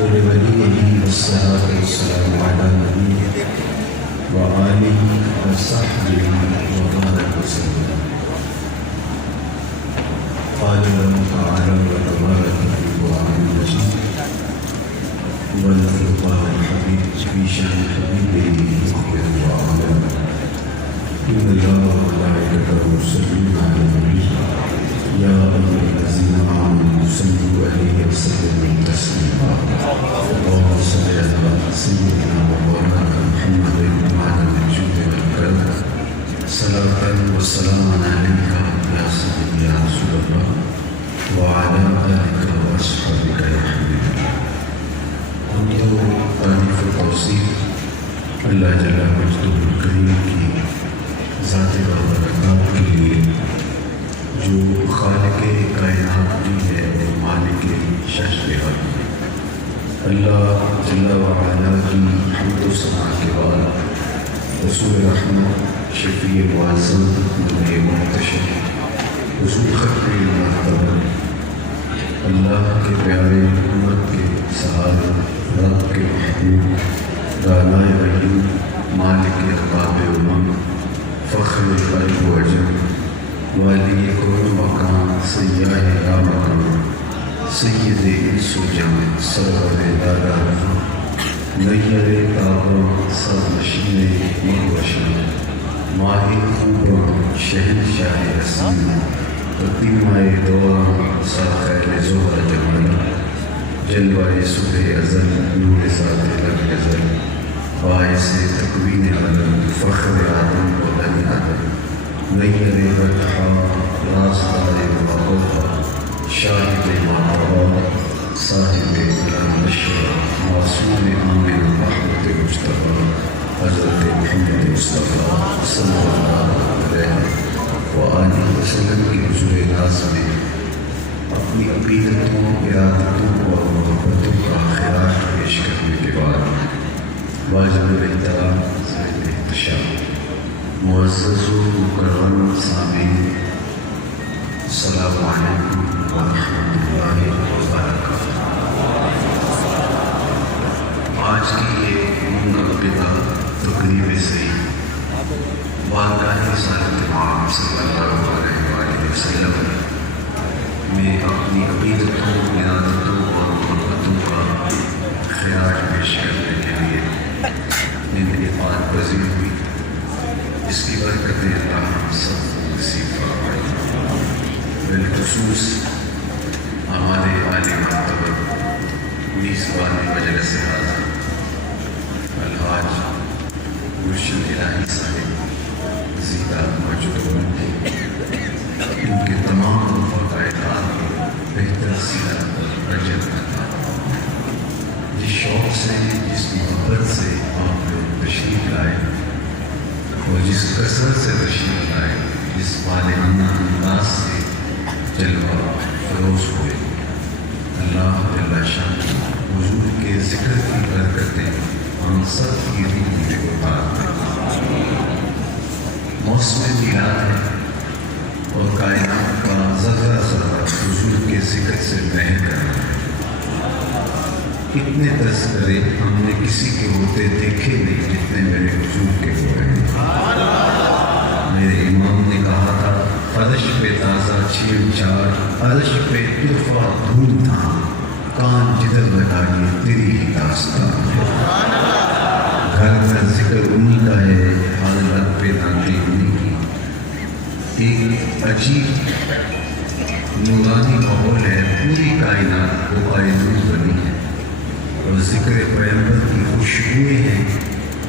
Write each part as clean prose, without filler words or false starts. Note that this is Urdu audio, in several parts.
ولوليه والصلاة والسلام على نبيه وآله وصحبه وبارك وسلم. قال الله تعالى وتبارك في القرآن المجيد والفرقان الحميد في شأن حبيبه مخبر وعالم إن الله وملائكته يصلون على النبي يا أيها الذين آمنوا صلوا عليه وسلموا تسليما. اللهم صل على سيدنا ومولانا محمد وعلى الوجود والكرم صلاة وسلاما عليك يا سيدي يا رسول الله وعلى آلك وأصحابك يا حبيب الله. ہم تو تعریف و توصیف اللہ جل مجدہ الکریم کی ذات بابرکات کے لیے جو خالق کائنات بھی ہے اور مالک شجرات. اللہ جل وعلا کی حمد و ثنا کے بعد رسول رحمت شفیع معظم نبی منتشر حضور خط مرتبہ اللہ کے پیارے امت کے سہارے رب کے محبوب دانائے غیوب مالک اقباب امم فخر القلب و عجم والی کون مکان سیاہ را مکان سید انس و جم سرور دادا رہا نیر تاباں سر نشین مغوشن ماہی خوباں شہنشاہ رسیم قدیمہ دوران ساخیر زہر جمالا جلوہ صبح ازل نور ذات لب ازل باعث تکوین عالم فخر آدم و بنی آدم نیر بطحا رازدار مقوفا شاہد مقوفا صاحب علام نشرہ معصوم آمن رحمت مجتبہ حضرت محمد مصطفیٰ صلی اللہ علیہ وآلہ وسلم کی حضور ناز میں اپنی عقیدتوں ارادتوں اور محبتوں کا خراج پیش کرنے کے بعد واجب احترام ذات احتشام معزز و مکرم سامعین السلام علیکم ورحمۃ اللہ وبرکاتہ. آج کی یہ منعقدہ تقریب سے بارگاہ سارت امام صلی اللہ علیہ وآلہ وسلم میں اپنی عقیدتوں ارادتوں اور محبتوں کا خراج پیش کرنے کے لیے انعقاد پذیر ہوئی. اس کی برکتیں اللہ ہم سب کو نصیب فرمائے. بالخصوص ہمارے عالی مرتبہ میزبان مجلس حاضر الحاج مرشد الہی صاحب زیدہ موجود ہوئے ان کے تمام فقائدات بہتر صلہ اجر عطا. جس شوق سے جس محبت سے آپ لوگ تشریف لائے اور جس کثرت سے تشریف لائے جس بالغانہ انداز سے جلوہ فروز ہوئے اللہ جل شان حضور کے ذکر کی برکتیں ہم سب کی روح میں اتار دیں. موسم میلاد ہے اور کائنات کا ذرہ ذرہ حضور کے ذکر سے مہک رہا ہے. اتنے تذکرے ہم نے کسی کے ہوتے دیکھے نہیں جتنے میرے حضور کے ہوئے ہیں. میرے امام نے کہا تھا عرش پہ تازہ چھیڑ چھاڑ عرش پہ طوفہ دھوم تھا کان جدھر لگائیے تیری ہی داستان ہے. گھر کا ذکر انہی کا ہے حالت پہ ناندی انہی کی. ایک عجیب نورانی ماحول ہے. پوری کائنات کو نور بنی ہے اور ذکر پیغمبر کی خوشبوئیں ہیں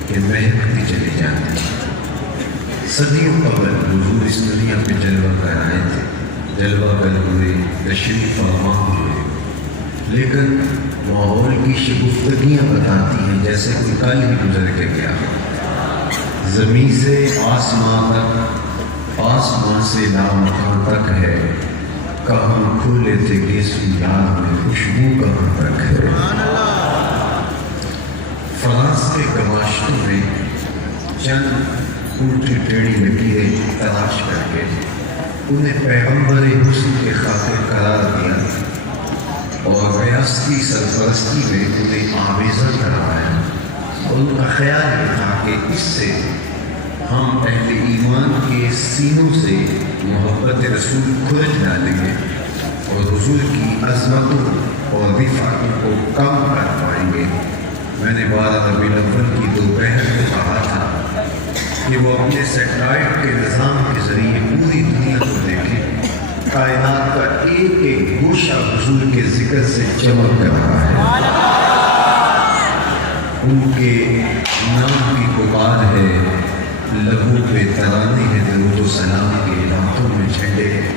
کہ مہکتی چلی جاتی ہیں. صدیوں قبل حضور اس دنیا پہ جلوہ کر آئے تھے. جلوہ گر ہوئے تشریف فرما ہوئے لیکن ماحول کی شگفتگیاں بتاتی ہیں جیسے کوئی کل ہی گزر کے گیا. زمین سے آسمان تک آسمان سے لامکان تک ہے. کہاں کھولے تھے گیسو یاد میں خوشبو کہاں تک ہے. فرانس کے گماشتوں میں چند الٹی ٹیڑھی لکیریں تلاش کر کے انہیں پیغمبر حسن کے خاطر قرار دیا اور ریاستی سرپرستی میں انہیں آویزن کروایا، اور ان کا خیال یہ تھا کہ اس سے ہم اہل ایمان کے سینوں سے محبت رسول کھرچ ڈالیں گے اور حضور کی عظمتوں اور رفعتوں کو کم کر پائیں گے۔ میں نے 12 ربیع الاول کی دوپہر کو کہا تھا کہ وہ اپنے سیٹلائٹ کے نظام کے ذریعے پوری دنیا کو دیکھیں، کائنات کا ایک ایک گوشہ حضور کے ذکر سے چمک رہا ہے، ان کے نام کی پکار ہے، لبوں پہ ترانے ہیں درود و سلام کے، ہاتھوں میں جھنڈے ہیں،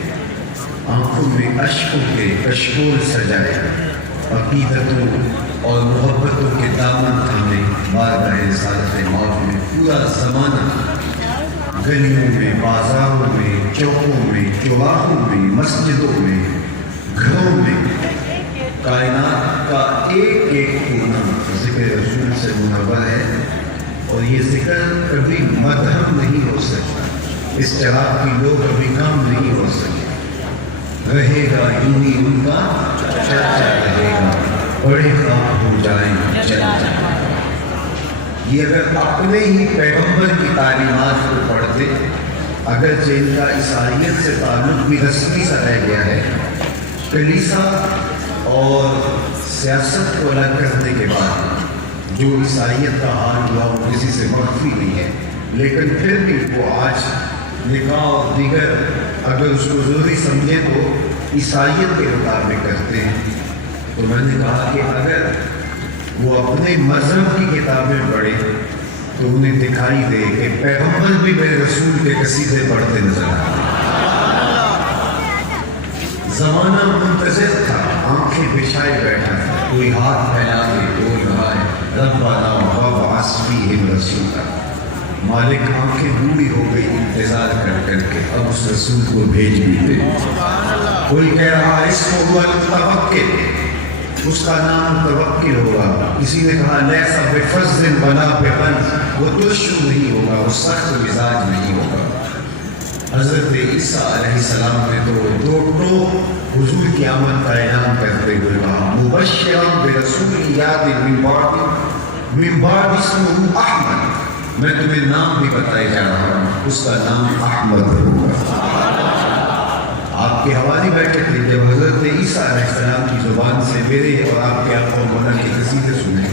آنکھوں میں اشکوں کے کشکول سجائے، عقیدتوں اور محبتوں کے دامن تھامے بارگاہ رسالت موت میں پورا زمانہ گلیوں میں، بازاروں میں، چوکوں میں، چوراہوں میں، مسجدوں میں، گھروں میں کائنات کا ایک ایک کونا ذکر رسول سے منور ہے، اور یہ ذکر کبھی مدھم نہیں ہو سکتا، اس چراغ کی لو کبھی کم نہیں ہو سکتی، رہے گا یوں ہی ان کا چرچا رہے گا، بڑے خواب ہو جائیں چل جائیں۔ یہ اگر اپنے ہی پیغمبر کی تعلیمات کو پڑھتے، اگرچہ ان کا عیسائیت سے تعلق بھی رسمی سا رہ گیا ہے، کلیسا اور سیاست کو الگ کرنے کے بعد جو عیسائیت کا حال ہوا وہ کسی سے مخفی نہیں ہے، لیکن پھر بھی وہ آج نکاح اور دیگر اگر اس کو ضروری سمجھے تو عیسائیت کے مطابق کرتے ہیں۔ تو میں نے کہا کہ اگر وہ اپنے مذہب کی کتابیں پڑھے تو انہیں دکھائی دے کہ پیغمبر بھی میرے رسول کے قصیدے پڑھتے نظر آئے۔ زمانہ منتظر تھا، آنکھیں بچھائے بیٹھا تھا، کوئی ہاتھ پھیلا کے بول رہا ہے ربنا وابعث فیہم رسولا، مالک آنکھیں بوڑھی ہو گئی انتظار کر کر کے، اب اس رسول کو بھیج بھی دے۔ کوئی کہہ رہا ہے اس کو ہوا المتوکل، اس کا نام متوکل ہوگا، کسی نے کہا لیسا بفظ ولا بغلظ، وہ ترشو نہیں ہوگا، وہ سخت مزاج نہیں ہوگا۔ حضرت عیسیٰ علیہ السلام نے تو دو حضور کی آمد کا اعلان کرتے ہوئے کہا مبشرا برسول یات من بعد اسمہ احمد، میں تمہیں نام بھی بتائے جا رہا ہوں، اس کا نام احمد ہوگا۔ آپ کے حوالے بیٹھے تھے جب حضرت عیسیٰ علیہ السلام کی زبان سے میرے اور آپ کے آقا و مولا کے قصیدے سنے،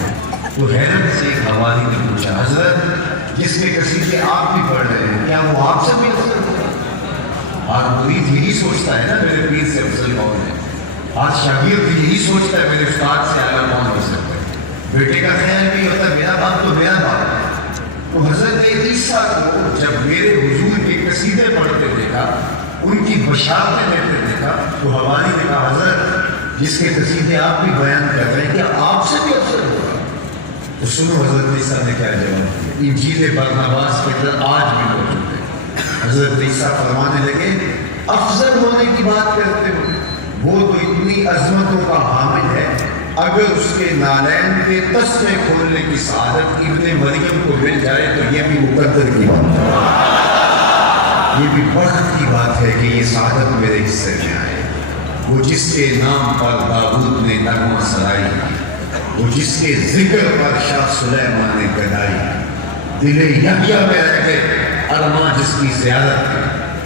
تو حیرت سے ایک حوالی نے پوچھا حضرت جس کے قصیدے آپ بھی پڑھ رہے ہیں کیا وہ آپ سے بھی افضل ہوگا؟ آج مرید یہی سوچتا ہے نا میرے پیر سے افضل کون ہے، آج شاگرد یہی سوچتا ہے میرے استاد سے اعلیٰ کون ہو سکتا ہے، بیٹے کا خیال بھی ہوتا ہے میرا باپ تو میرا باپ ہے۔ تو حضرت عیسیٰ کو جب میرے حضور کے قصیدے پڑھتے دیکھا، ان کی بشارتیں دیتے دیکھا، تو حوالی نے کہا حضرت جس کے قصیدے آپ بھی بیان کر رہے ہیں کیا آپ سے بھی افضل ہوگا؟ تو سنو حضرت عیسیٰ نے کیا جواب دیا، انجیل برناباس کے اندر آج بھی موجود ہے۔ حضرت عیسیٰ فرمانے لگے افضل ہونے کی بات کرتے ہو، وہ تو اتنی عظمتوں کا حامل ہے، اگر اس کے نالین کے تسمے کھولنے کی سعادت ابن مریم کو مل جائے تو یہ بھی مقدر کی بات ہے، یہ بھی بخت کی بات ہے کہ یہ سعادت میرے حصے میں آئے۔ وہ جس کے نام پر داؤد نے نغمہ سرائی، وہ جس کے ذکر پر شاہ سلیمان نے گدائی، دل یحییٰ میں رہ گئے ارماں جس کی زیارت ہے،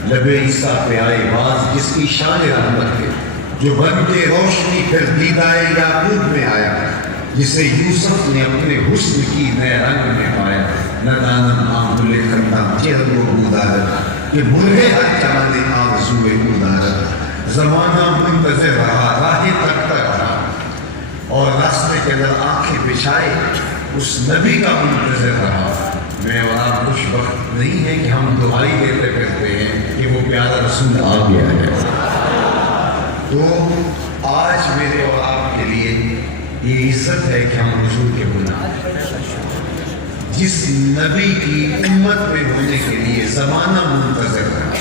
لب عیسیٰ پہ آئے باز جس کی شان رحمت ہے، جو بن کے روشنی پھر دیدائے یعقوب میں آیا، جسے یوسف نے اپنے حسن کی نئے رنگ میں پایا، ندانم آنگل خندہ چہر و بودارت کہ مرے ہر چانے آرزوئے بودارت، زمانہ منتظر رہا راہ تک رہا، اور راستے کے اندر آنکھیں بچھائے اس نبی کا منتظر رہا۔ میں اور آپ خوش بخت نہیں ہے کہ ہم دعائی دیتے کرتے ہیں کہ وہ پیارا رسول آ گیا ہے۔ تو آج میرے اور آپ کے لیے یہ عزت ہے کہ ہم حضور کے بلائیں، جس نبی کی امت میں ہونے کے لیے زمانہ منتظر رہا،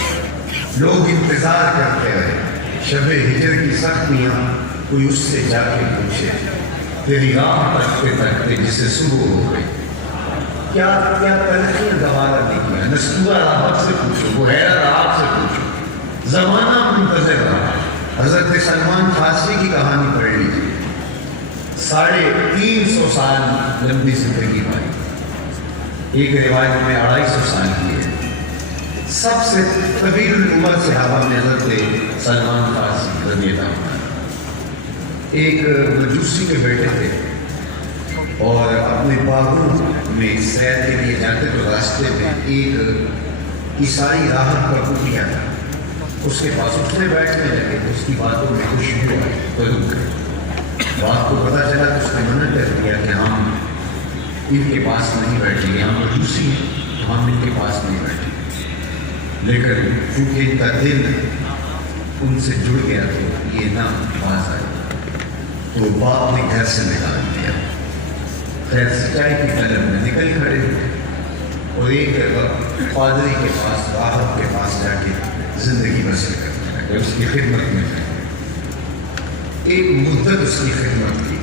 لوگ انتظار کرتے رہے، شب ہجر کی سختیاں کوئی اس سے جا کے پوچھے، تیری راہ تکتے تکتے جسے صبح ہو گئی، کیا تلخیاں گوارا نہیں کیا، نسکورہ راحت سے پوچھو، وہ حیرت آپ سے پوچھو، زمانہ منتظر رہا، حضرت سلمان فارسی کی کہانی پڑھ لیجیے، 350 سال لمبی زندگی پائی، ایک روایت میں 250 سال کی ہے۔ سب سے طویل العمر صحابہ میں حضرت سلمان فارسی رضی اللہ عنہ ایک مجوسی کے بیٹے تھے، اور اپنے باغوں میں سیر کے لیے جاتے تو راستے میں ایک عیسائی راہب کا کٹیا تھا، اس کے پاس اٹھنے بیٹھنے لگے تو اس کی باتوں میں خوشبو آئی تو رک گئے۔ بات کو پتہ چلا تو اس نے منع کر دیا کہ ہم ان کے پاس نہیں بیٹھیں گے، ہم مجوسی ہیں تو ہم ان کے پاس نہیں بیٹھیں گے۔ لیکن چونکہ ان کا دل ان سے جڑ گیا تو یہ نہ باز آئے، تو باپ نے گھر سے نکال دیا۔ خیر سچائی کی طلب میں نکل کھڑے ہوئے اور ایک پادری کے پاس، راہب کے پاس جا کے زندگی بسر کرنے لگے، اس کی خدمت میں تھے۔ ایک مدت اس کی خدمت کی،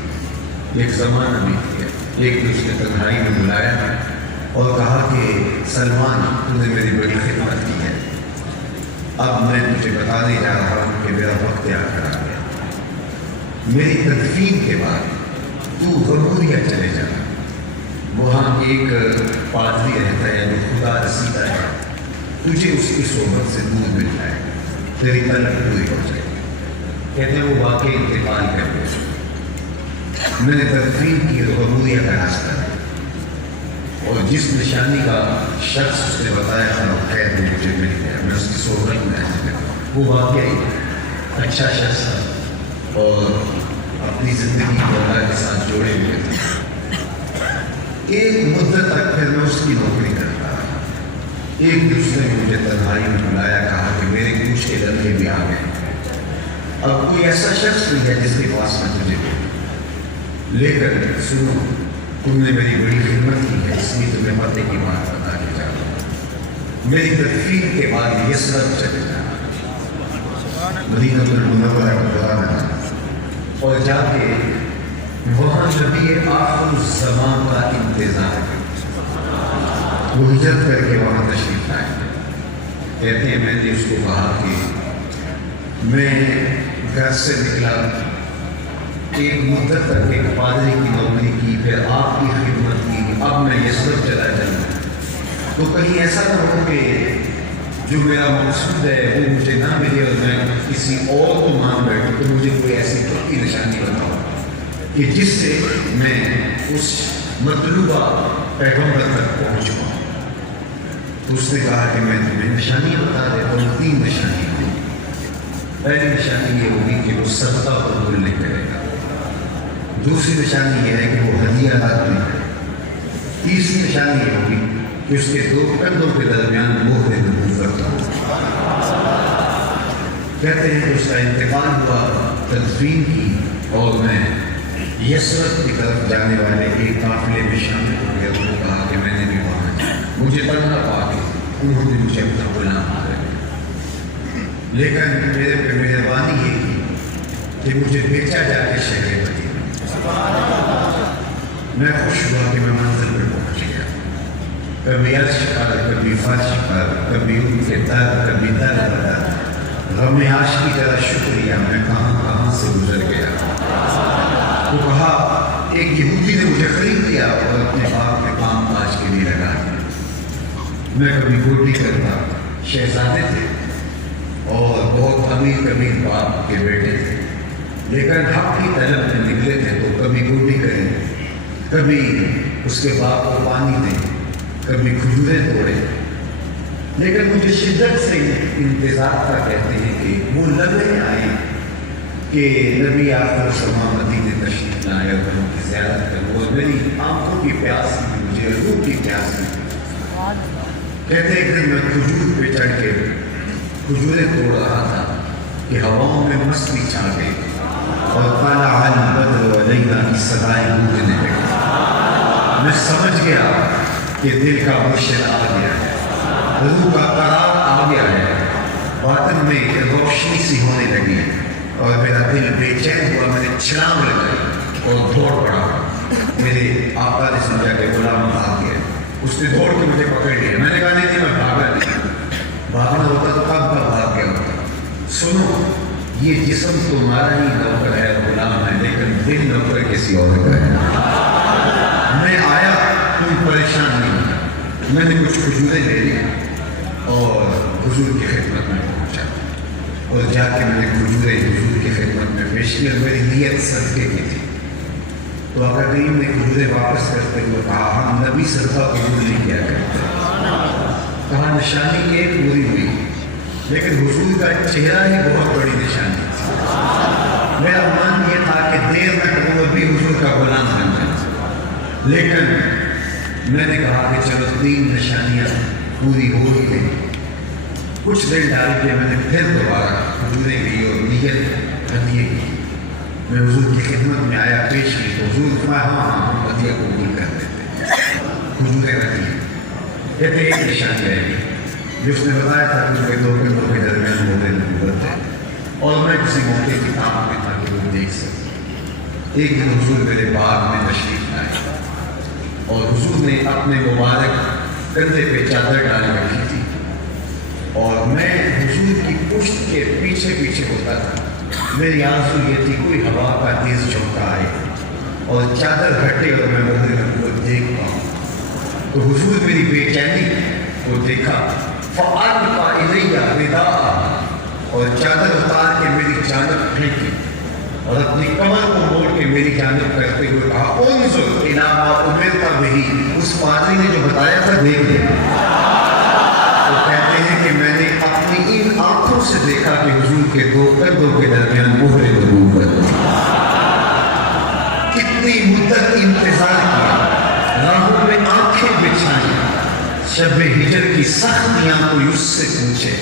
ایک زمانہ بیت گیا۔ ایک نے اس نے تنہائی میں بلایا اور کہا کہ سلمان، تو نے میری بڑی خدمت کی ہے، اب میں تجھے بتانے جا رہا ہوں کہ میرا وقت آ کر آ گیا۔ میری تدفین کے بعد تو غموریا چلے جانا، وہاں ایک پادری رہتا ہے جو خدا رسیدہ ہے، تجھے اس کی صحبت سے دور مل جائے، تیری طلب پوری ہو جائے گی۔ کہتے ہیں وہ واقعی انتقال کر گئے۔ میں نے تدفین کی تو غموریا کا راستہ ہے، اور جس نشانی کا شخص اس نے بتایا تھا وہ خیر میں مجھے مل گیا، میں اس کی صحبت میں آنے لگا۔ وہ واقعی اچھا شخص تھا اور اپنی زندگی کو اللہ کے ساتھ جوڑے ہوئے تھے۔ ایک مدت تک پھر میں اس کی نوکری کرتا رہا۔ ایک دن اس نے مجھے تنہائی میں بلایا، کہا کہ میرے کچھ کے لمحے بھی آ گئے، اب کوئی ایسا شخص نہیں ہے جس کے پاس میں تجھے دوں، لیکن سنو، تم نے میری بڑی خدمت کی ہے، اس لیے تمہیں پتے کی بات بتا کے جا رہا ہوں۔ میری تدفین کے بعد یثرب چلے جانا، مدینہ المنورہ کا دورہ کرنا، اور جا کے وہاں نبی آخر الزمان کا انتظار ہے۔ وہ ہجرت کر کے وہاں تشریف لائے۔ کہتے ہیں میں نے اس کو کہا کہ میں گھر سے نکلا، ایک مدت تک ایک پادری کی نوکری کی، پھر آپ کی خدمت کی، اب میں یثرب چلا جاؤں، تو کہیں ایسا نہ ہو کہ جو میرا مقصود ہے وہ مجھے نہ ملے اور میں کسی اور کو مان بیٹھوں، تو مجھے کوئی ایسی پکی نشانی بتاؤ کہ جس سے میں اس مطلوبہ پیغمبر تک پہنچ پاؤں۔ تو اس نے کہا کہ میں تمہیں نشانی بتا دیتا ہوں، 3 نشانی ہوگی۔ پہلی نشانی یہ ہوگی کہ وہ صدقہ قبول نہیں کرے گا، دوسری نشانی یہ ہے کہ وہ ہدیہ دار نہیں کرے گا، تیسری نشانی یہ ہوگی کہ اس کے 2 کندھوں کے درمیان مہر نبوت ہو۔ کہتے ہیں کہ اس کا انتقال ہوا، تدفین کی، اور میں یثرب کی طرف جانے والے ایک قافلے میں شامل ہو گیا۔ وہ کہا کہ میں نے بھی وہاں جانا، مجھے تنہا پا کے انہوں نے مجھے اپنا غلام بنا لیا، لیکن میرے پہ مہربانی یہ کی کہ مجھے بیچا جا کے شہر مدینہ۔ میں خوش ہوا کہ میں منزل پہ پہنچ گیا، کبھی عرش پر، کبھی فرش پر، کبھی ان کے در، کبھی در بدر، غم عاشقی ذرا شکریہ، میں کہاں کہاں سے گزر گیا۔ تو کہا ایک یہودی نے مجھے خرید لیا اور اپنے باپ کے کام کاج کے لیے لگا دیا۔ میں کبھی گوٹی کرتا، شہزادے تھے اور بہت امیر کبیر باپ کے بیٹے تھے، لیکن حق کی طلب میں نکلے تھے تو کبھی گوٹی کریں، کبھی اس کے باپ کو پانی دیں، کبھی کھجوریں توڑیں، لیکن مجھے شدت سے انتظار تھا۔ کہتے ہیں کہ وہ لمحے آئے کہ نبی آخر الزمان مدینے تشریف لائے اور ان کی زیارت کروں، اور میری آنکھوں کی پیاس تھی، مجھے روح کی پیاس تھی۔ کہتے ہیں کہ میں کھجور پہ چڑھ کے کھجوریں توڑ رہا تھا کہ ہواؤں میں مستی چھا گئی اور طلع البدر علینا کی صدائیں گونجنے لگی۔ میں سمجھ گیا کہ دل کا مرشد آ گیا ہے، روح کا قرار آ گیا ہے، باطن میں روشنی سی ہونے لگی اور میرا دل بے چین ہوا۔ میں نے چھلانگ لگائی اور دوڑ پڑا۔ میرے آقا نے سمجھا کہ غلام بھاگ گیا، اس نے دوڑ کے مجھے پکڑ لیا۔ میں نے کہا نہیں میں بھاگا نہیں، بھاگنا ہوتا تو کب بھاگ گیا ہوتا۔ سنو، یہ جسم تمہارا ہی نوکر ہے، غلام ہے، لیکن دل نوکر کسی اور کا ہے۔ میں آیا، تم پریشان نہیں ہونا۔ میں نے کچھ کھجوریں لے لی اور حضور کی خدمت میں پہنچا، اور جا کے میں نے کھجوریں حضور کی خدمت میں پیش کی، اور میری نیت صدقے کی تھی۔ تو آقا کریم نے کھجوریں واپس کرتے ہوئے کہا، ہم نبی صدقہ قبول نہیں کیا کرتے۔ کہا نشانی ایک پوری ہوئی، لیکن حضور کا چہرہ ہی بہت بڑی نشانی تھی۔ میرا من یہ تھا کہ دیر نہ کروں ابھی حضور کا غلام بن جاؤں، لیکن میں نے کہا کہ چلو 3 نشانیاں پوری ہو ہی گئی۔ کچھ دیر ڈال کے میں نے پھر دوبارہ کھجوریں لی اور نیت ہدیے کی۔ میں حضور کی خدمت میں آیا، پیش کی تو حضور فرمایا ہاں ہم ہدیہ قبول کر دیتے ہیں۔ کھجوریں رکھ لی، کہتے ایک نشانی رہ گئی جو اس نے بتایا تھا کہ ان کے 2 کے درمیان موقع نبوت ہے، اور میں کسی موقع کی کام میں تھا کہ وہ دیکھ سکتے۔ ایک دن حضور میرے باغ میں تشریف لائے، اور حضور نے اپنے مبارک کندھے پہ چادر ڈال رکھی تھی، اور میں حضور کی پشت کے پیچھے پیچھے ہوتا تھا۔ میری آرزو یہ تھی کوئی ہوا کا تیز جھونکا آئے اور چادر ہٹے اور میں منظر نبوت دیکھ پاؤں۔ تو حضور میری بے چینی کو دیکھا، فَأَلْقَى إِلَيَّ رِدَاءَهُ، اور چادر اتار کے میری جانب پھینکی اور اپنی کمر کو موڑ کے میری جانب کرتے ہوئے کہا، انظر إِلَىٰ مَا أُمِرْتَ بِهِ، اس پادری نے جو بتایا تھا دیکھ لے۔ وہ کہتے ہیں کہ میں نے اپنی ان آنکھوں سے دیکھا کہ حضور کے 2 کندھوں کے درمیان مہر نبوت۔ کتنی مدت انتظار کیا، راہوں میں آنکھیں بچھائیں، شب ہجر کی سختیاں کوئی اس سے پوچھے،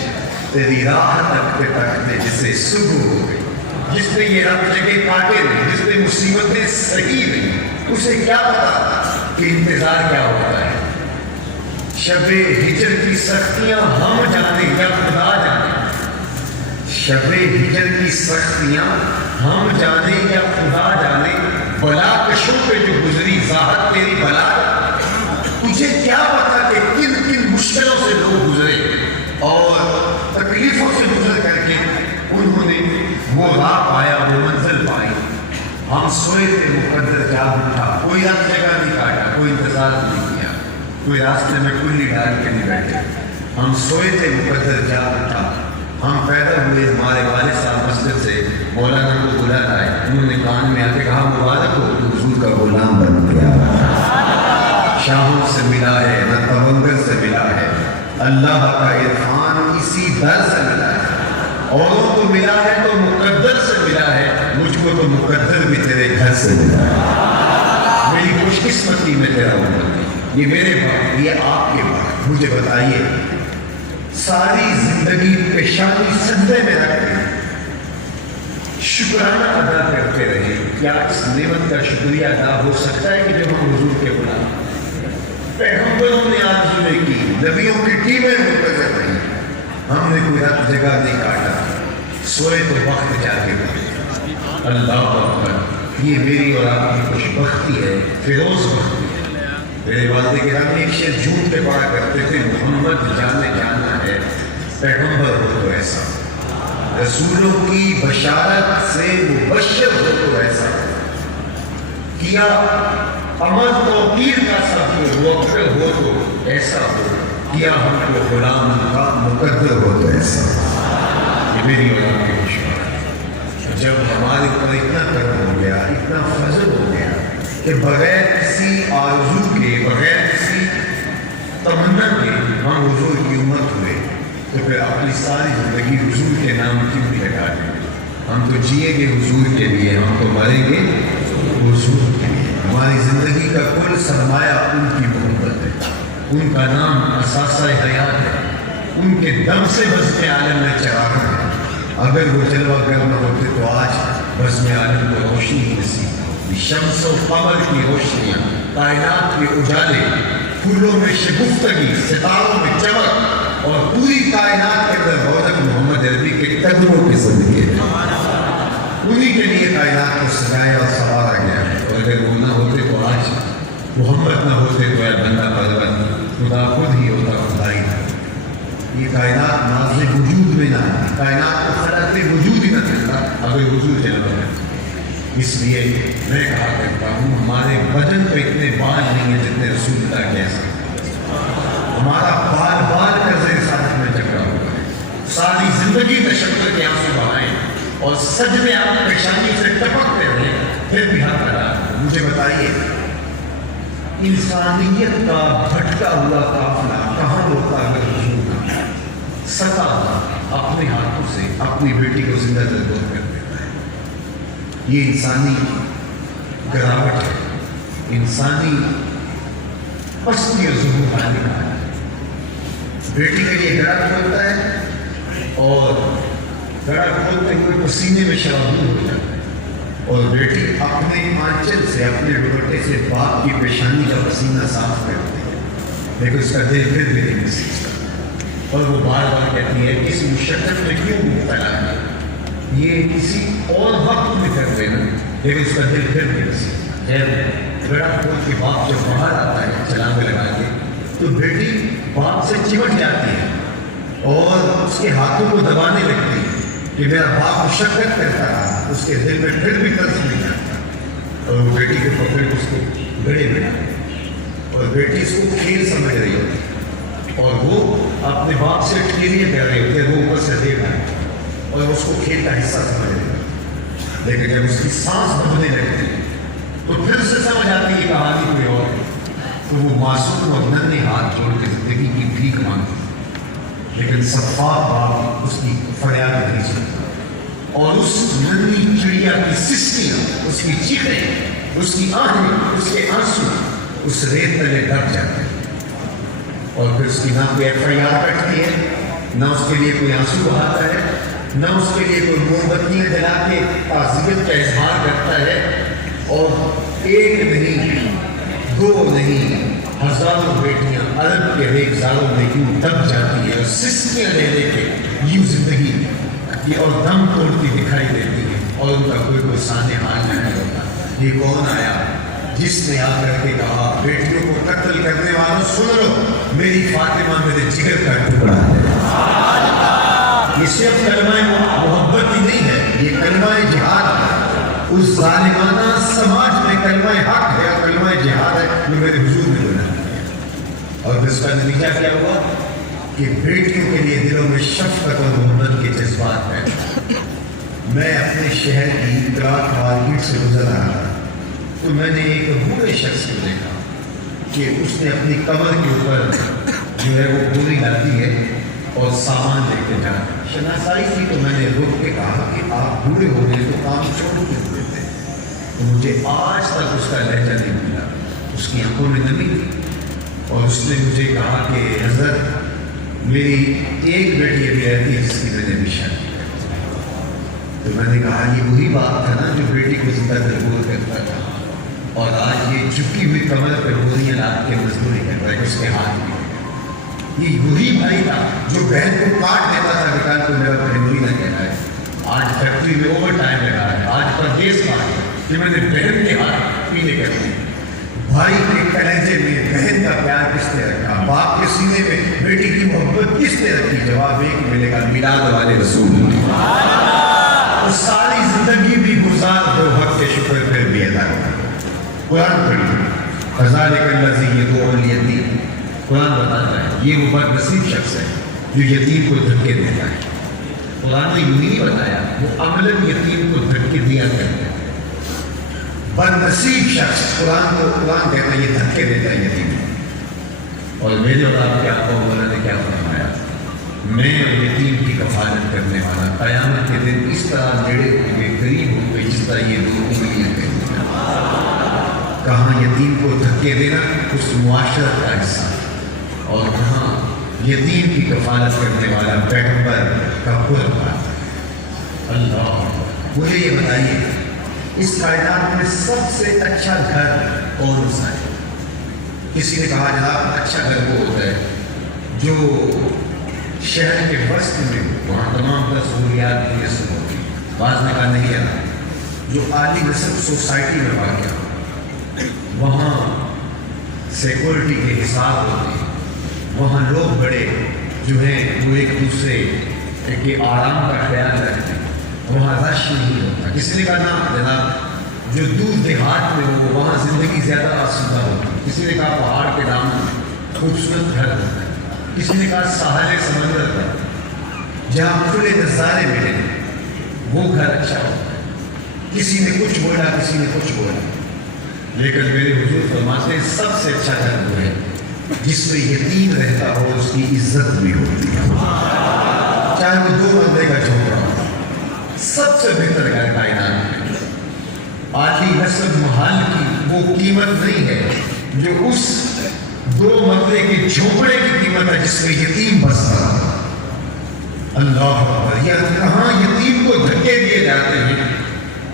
تیری راہ تک تکتے جسے صبح ہو گئی۔ جس نے یہ رب جگہ کاٹے نہیں، جس نے مصیبتیں سہی نہیں، اسے کیا پتا کہ انتظار کیا ہوتا ہے۔ شب ہجر کی سختیاں ہم جانے یا خدا جانے، شب ہجر کی سختیاں ہم جانے یا خدا جانے، بلا کشوں پہ جو گزری ذات تیری بلا، تجھے کیا پتا کہ کن کن مشکلوں سے لوگ گزرے اور تکلیفوں سے گزر کر کے انہوں نے وہ راہ پایا، وہ منزل پائی۔ ہم سوئے تھے، مقدر جاگ اٹھا، کوئی ہر جگہ نہیں کاٹا، کوئی انتظار نہیں کیا، کوئی راستے میں کلی ڈال کے نہیں بیٹھے۔ ہم سوئے تھے، مقدر جاگ اٹھا، ہم پیدا ہوئے، ہمارے والد صاحب مسجد سے مولانا کو بلا لائے، انہوں نے کان میں آ کے کہا مبارک ہو تو حضور کا غلام بن گیا، شاہوں سے ملا ہے، نہ تونگر سے ملا ہے، اللہ کا عرفان اسی در سے ملا ہے، اوروں کو ملا ہے تو مقدر سے ملا ہے، مجھ کو تو مقدر بھی تیرے گھر سے ملا ہے۔ میری خوش قسمتی میں تیرا امت، یہ میرے بات، یہ آپ کے بات۔ مجھے بتائیے، ساری زندگی پیشانی سجدے میں رکھ کے شکرانہ ادا کرتے رہے، کیا اس نعمت کا شکریہ ادا ہو سکتا ہے کہ جب ہم حضور کے غلام؟ پیغمبروں نے آرزویں کی، نبیوں کی ٹیمیں منتظر رہی، ہم نے کوئی ہر جگہ نہیں کاٹا، سوئے تو وقت جا کے گئے۔ اللہ اکبر، یہ میری اور آپ کی خوش بختی ہے، فیروز بختی ہے۔ میرے والد کرام ایک شعر جھوٹ کے پڑھا کرتے تھے، محمد جانے جانا ہے، پیغمبر ہو تو ایسا، رسولوں کی بشارت سے مبشر ہو تو ایسا، کیا عمل توقیر کا سب موکل ہو تو ایسا ہو، کیا ہم کو غلام کا مقدر ہو تو ایسا۔ یہ میری اور آپ کی خوشبختی۔ جب ہمارے اوپر اتنا کرم ہو گیا، اتنا فضل ہو گیا کہ بغیر کسی آرزو کے، بغیر کسی تمنا کے ہم حضور کی امت ہوئے، تو پھر اپنی ساری زندگی حضور کے نام کیوں نہیں لگا دیں؟ ہم تو جیے گے حضور کے لیے، ہم تو مریں گے حضور کے لیے۔ ہماری زندگی کا کل سرمایہ ان کی محبت ہے، ان کا نام اساسہ حیات ہے، ان کے دم سے بزم عالم میں چراغ ہے۔ اگر وہ جلوہ گر نہ ہوتے تو آج بزم عالم کو روشنی نصیب ہوتی۔ شمس و قمر کی روشنیاں، کائنات کے اجالے، پھولوں میں شگفتگی، ستاروں میں چمک، اور پوری کائنات کے اندر رونق محمد عربی کے قدموں کے صدقے ہیں۔ انہی کے لیے کائنات کو سجایا اور سنوارا گیا ہے، اور اگر وہ نہ ہوتے تو آج محمد نہ ہوتے تو اے بندہ پرور، خدا خود ہی ہوتا، خدا ہی تھا۔ یہ کائنات نازل وجود میں نہ آتی، کائنات کو خلق وجود ہی نہ کرتا اگر وجود جلوہ ہے۔ اس لیے میں کہا کرتا ہوں ہمارے بدن پہ اتنے بال نہیں ہیں جتنے رسول اللہ کہہ سکتے۔ ہمارا بال بال کا رسالت میں جھگڑا ہوا ہے، ساری زندگی تشکر کے آنسو بہائیں اور سجدے آپ پیشانی سے ٹپکتے رہے پھر بھی حق ادا۔ مجھے بتائیے انسانیت کا بھٹکا ہوا قافلہ کہاں ہوتا اگر حضور نہ ستا اپنے ہاتھوں سے اپنی بیٹی کو زندہ دردور کر دیتا ہے۔ یہ انسانی گراوٹ ہے، انسانی پستی اور ظہور حالی کا ہے۔ بیٹی کے لیے گڑا کھولتا ہے اور گڑا کھولتے ہوئے پسینے میں شرابور ہو جاتا ہے، اور بیٹی اپنے آنچل سے اپنے دوپٹے سے باپ کی پیشانی کا پسینہ صاف کرتی ہے، لیکن اس کا دل پھر بھی نہیں سیکھتا، اور وہ بار بار کہتی ہے کہ اس مشقت میں کیوں مبتلا ہے، یہ کسی اور وقت میں کر دینا، لیکن اس کا دل پھر بھی نہیں سیکھتا۔ خیر گڑا کھول کے باپ جب باہر آتا ہے چھلانگ لگا کے تو بیٹی باپ سے چمٹ جاتی ہے اور اس کے ہاتھوں کو دبانے لگتی ہے کہ میرا باپ مشقت کرتا رہا، اس کے دل میں پھر بھی ترس نہیں آتا، اور وہ بیٹی کو پکڑ اس کو گڑے بنا، اور بیٹی اس کو کھیل سمجھ رہی ہوتی، اور وہ اپنے باپ سے ٹھیلیاں کر رہے ہوتے، وہ اوپر سے دیکھ رہا ہے اور اس کو کھیل کا حصہ سمجھ رہے ہوتے، لیکن جب اس کی سانس بھگنے لگتی ہے تو پھر سے سمجھ آتی ہے کہانی کوئی اور ہے، تو وہ معصوم اور ننھے ہاتھ جوڑ کے زندگی کی بھیک مانگتی، لیکن صفاق باپ اس کی فریاد نہیں سنتا، اور اس ننھی چڑیا کی سسکیاں، اس کی چیخیں، اس کی آہیں، اس کے آنسو اس ریت تلے دب جاتے ہیں، اور پھر اس کی نہ کوئی FIR کٹتی ہے، نہ اس کے لیے کوئی آنسو بہاتا ہے، نہ اس کے لیے کوئی موم بتیاں جلا کے تعزیت کا اظہار کرتا ہے، اور ایک نہیں دو نہیں ہزاروں بیٹیاں عرب کے ریگزاروں میں کیوں دب جاتی ہے اور سسکیاں لے لے کے یوں زندگی کی اور دم توڑتی دکھائی دیتی ہے، اور ان کا کوئی سانے حال نہیں ہوتا۔ یہ کون آیا جس نے آ کر کے کہا بیٹیوں کو قتل کرنے والوں سن لو، میری فاطمہ میرے جگر کا ٹکڑا ہے۔ یہ صرف کلمہ محبت ہی نہیں ہے، یہ کلمہ جہاد ہے، اس ظالمانہ سماج میں کلمہ حق ہے اور کلمہ جہاد ہے جو میرے حضور نے بنا دیا، اور اس کا نتیجہ کیا ہوا کہ بیٹیوں کے لیے دلوں میں شفقت اور محبت کے جذبات ہیں۔ میں اپنے شہر کی کراک مارکیٹ سے گزر رہا تھا تو میں نے ایک بوڑھے شخص کو دیکھا کہ اس نے اپنی کمر کے اوپر جو ہے وہ بوری لاتی ہے اور سامان لے کے جا رہا ہے۔ شناسائی تھی تو میں نے روک کے کہا کہ آپ بوڑھے ہو گئے تو کام چھوڑ کیوں دیتے؟ تو مجھے آج تک اس کا لہجہ نہیں ملا، اس کی آنکھوں میں نمی تھی، اور اس نے مجھے کہا کہ حضرت میری ایک بیٹی ابھی رہتی ہے جس کی میں نے بھی شادی کی۔ تو میں نے کہا یہ وہی بات تھا نا جو بیٹی کو زندہ درگور کرتا تھا، اور آج یہ جھکی ہوئی کمر پہ بوریاں لاد کے مزدوری کر رہا ہے، اس کے ہاتھ میں یہ وہی بھائی تھا جو بہن کو کاٹ دیتا تھا نکال کو میرا بہنوئی نہ کہنا ہے، آج فیکٹری میں اوور ٹائم لگا ہے، آج پردیس کا ہے کہ میں نے بہن کے ہاتھ پیلے کر دی۔ بھائی کے کلیجے میں بہن کا پیار کس نے رکھا، باپ کے سینے میں بیٹی کی محبت کس نے رکھی؟ جواب ایک ملے گا، میلاد والے رسول۔ تو ساری زندگی بھی گزار دو، حق کے شکر پھر بھی ادا کر۔ قرآن پڑھی فذالک الذی یدعو الیتیم، قرآن بتاتا ہے یہ وہ بد نصیب شخص ہے جو یتیم کو دھکے دیتا ہے۔ قرآن نے یوں نہیں بتایا، وہ عملاً یتیم کو دھکے دیا کرتے ہیں۔ بد نصیب شخص قرآن کہتا ہے یہ دھکے دیتا ہے یتیم کو۔ اور میرے اور آپ کے آقا مولا نے کیا فرمایا؟ میں اور یتیم کی کفالت کرنے والا قیامت کے دن اس طرح نیڑے ہوئے قریب ہوئے جس طرح یہ دو انگلیاں کریں۔ کہاں یتیم کو دھکے دینا اس معاشرت کا حصہ، اور کہاں یتیم کی کفالت کرنے والا پیغمبر کا قرب آتا ہے۔ اللہ مجھے یہ بتائیے اس کائنات میں سب سے اچھا گھر کون سا ہے؟ کسی نے کہا جناب اچھا گھر وہ ہوتا ہے جو شہر کے وسط میں وہاں تمام تر سہولیات میسر ہوتی، بعض نے کہا نہیں آتا، جو عالی نسب سوسائٹی میں واقع وہاں سیکورٹی کے حساب ہوتے ہیں، وہاں لوگ بڑے جو ہیں وہ ایک دوسرے کے آرام کا خیال رکھتے ہیں، وہاں رش نہیں ہوتا. کسی نے کہا نا جناب جو دور دیہات میں ہو وہاں زندگی زیادہ آسودہ ہوتی ہے. کسی نے کہا پہاڑ کے دام خوبصورت گھر ہوتا ہے. کسی نے کہا ساحل سمندر پر جہاں کھلے نظارے ملے وہ گھر اچھا ہوتا ہے. کسی نے کچھ بولا، کسی نے کچھ بولا، لیکن میرے حضور فرماتے ہیں سب سے اچھا گھر وہ ہے جس میں یتیم رہتا ہو، اس کی عزت بھی ہوتی ہے، چاہے وہ 2 بندے کا جھونپڑا ہو. سب سے بہتر گھر کائنات میں آدھی نسب محال کی وہ قیمت نہیں ہے جو اس 2 مرتبے کے جھونپڑے کی قیمت ہے جس میں یتیم بستا ہے. اللہ اکبر. یا کہاں یتیم کو دھکے دیے جاتے ہیں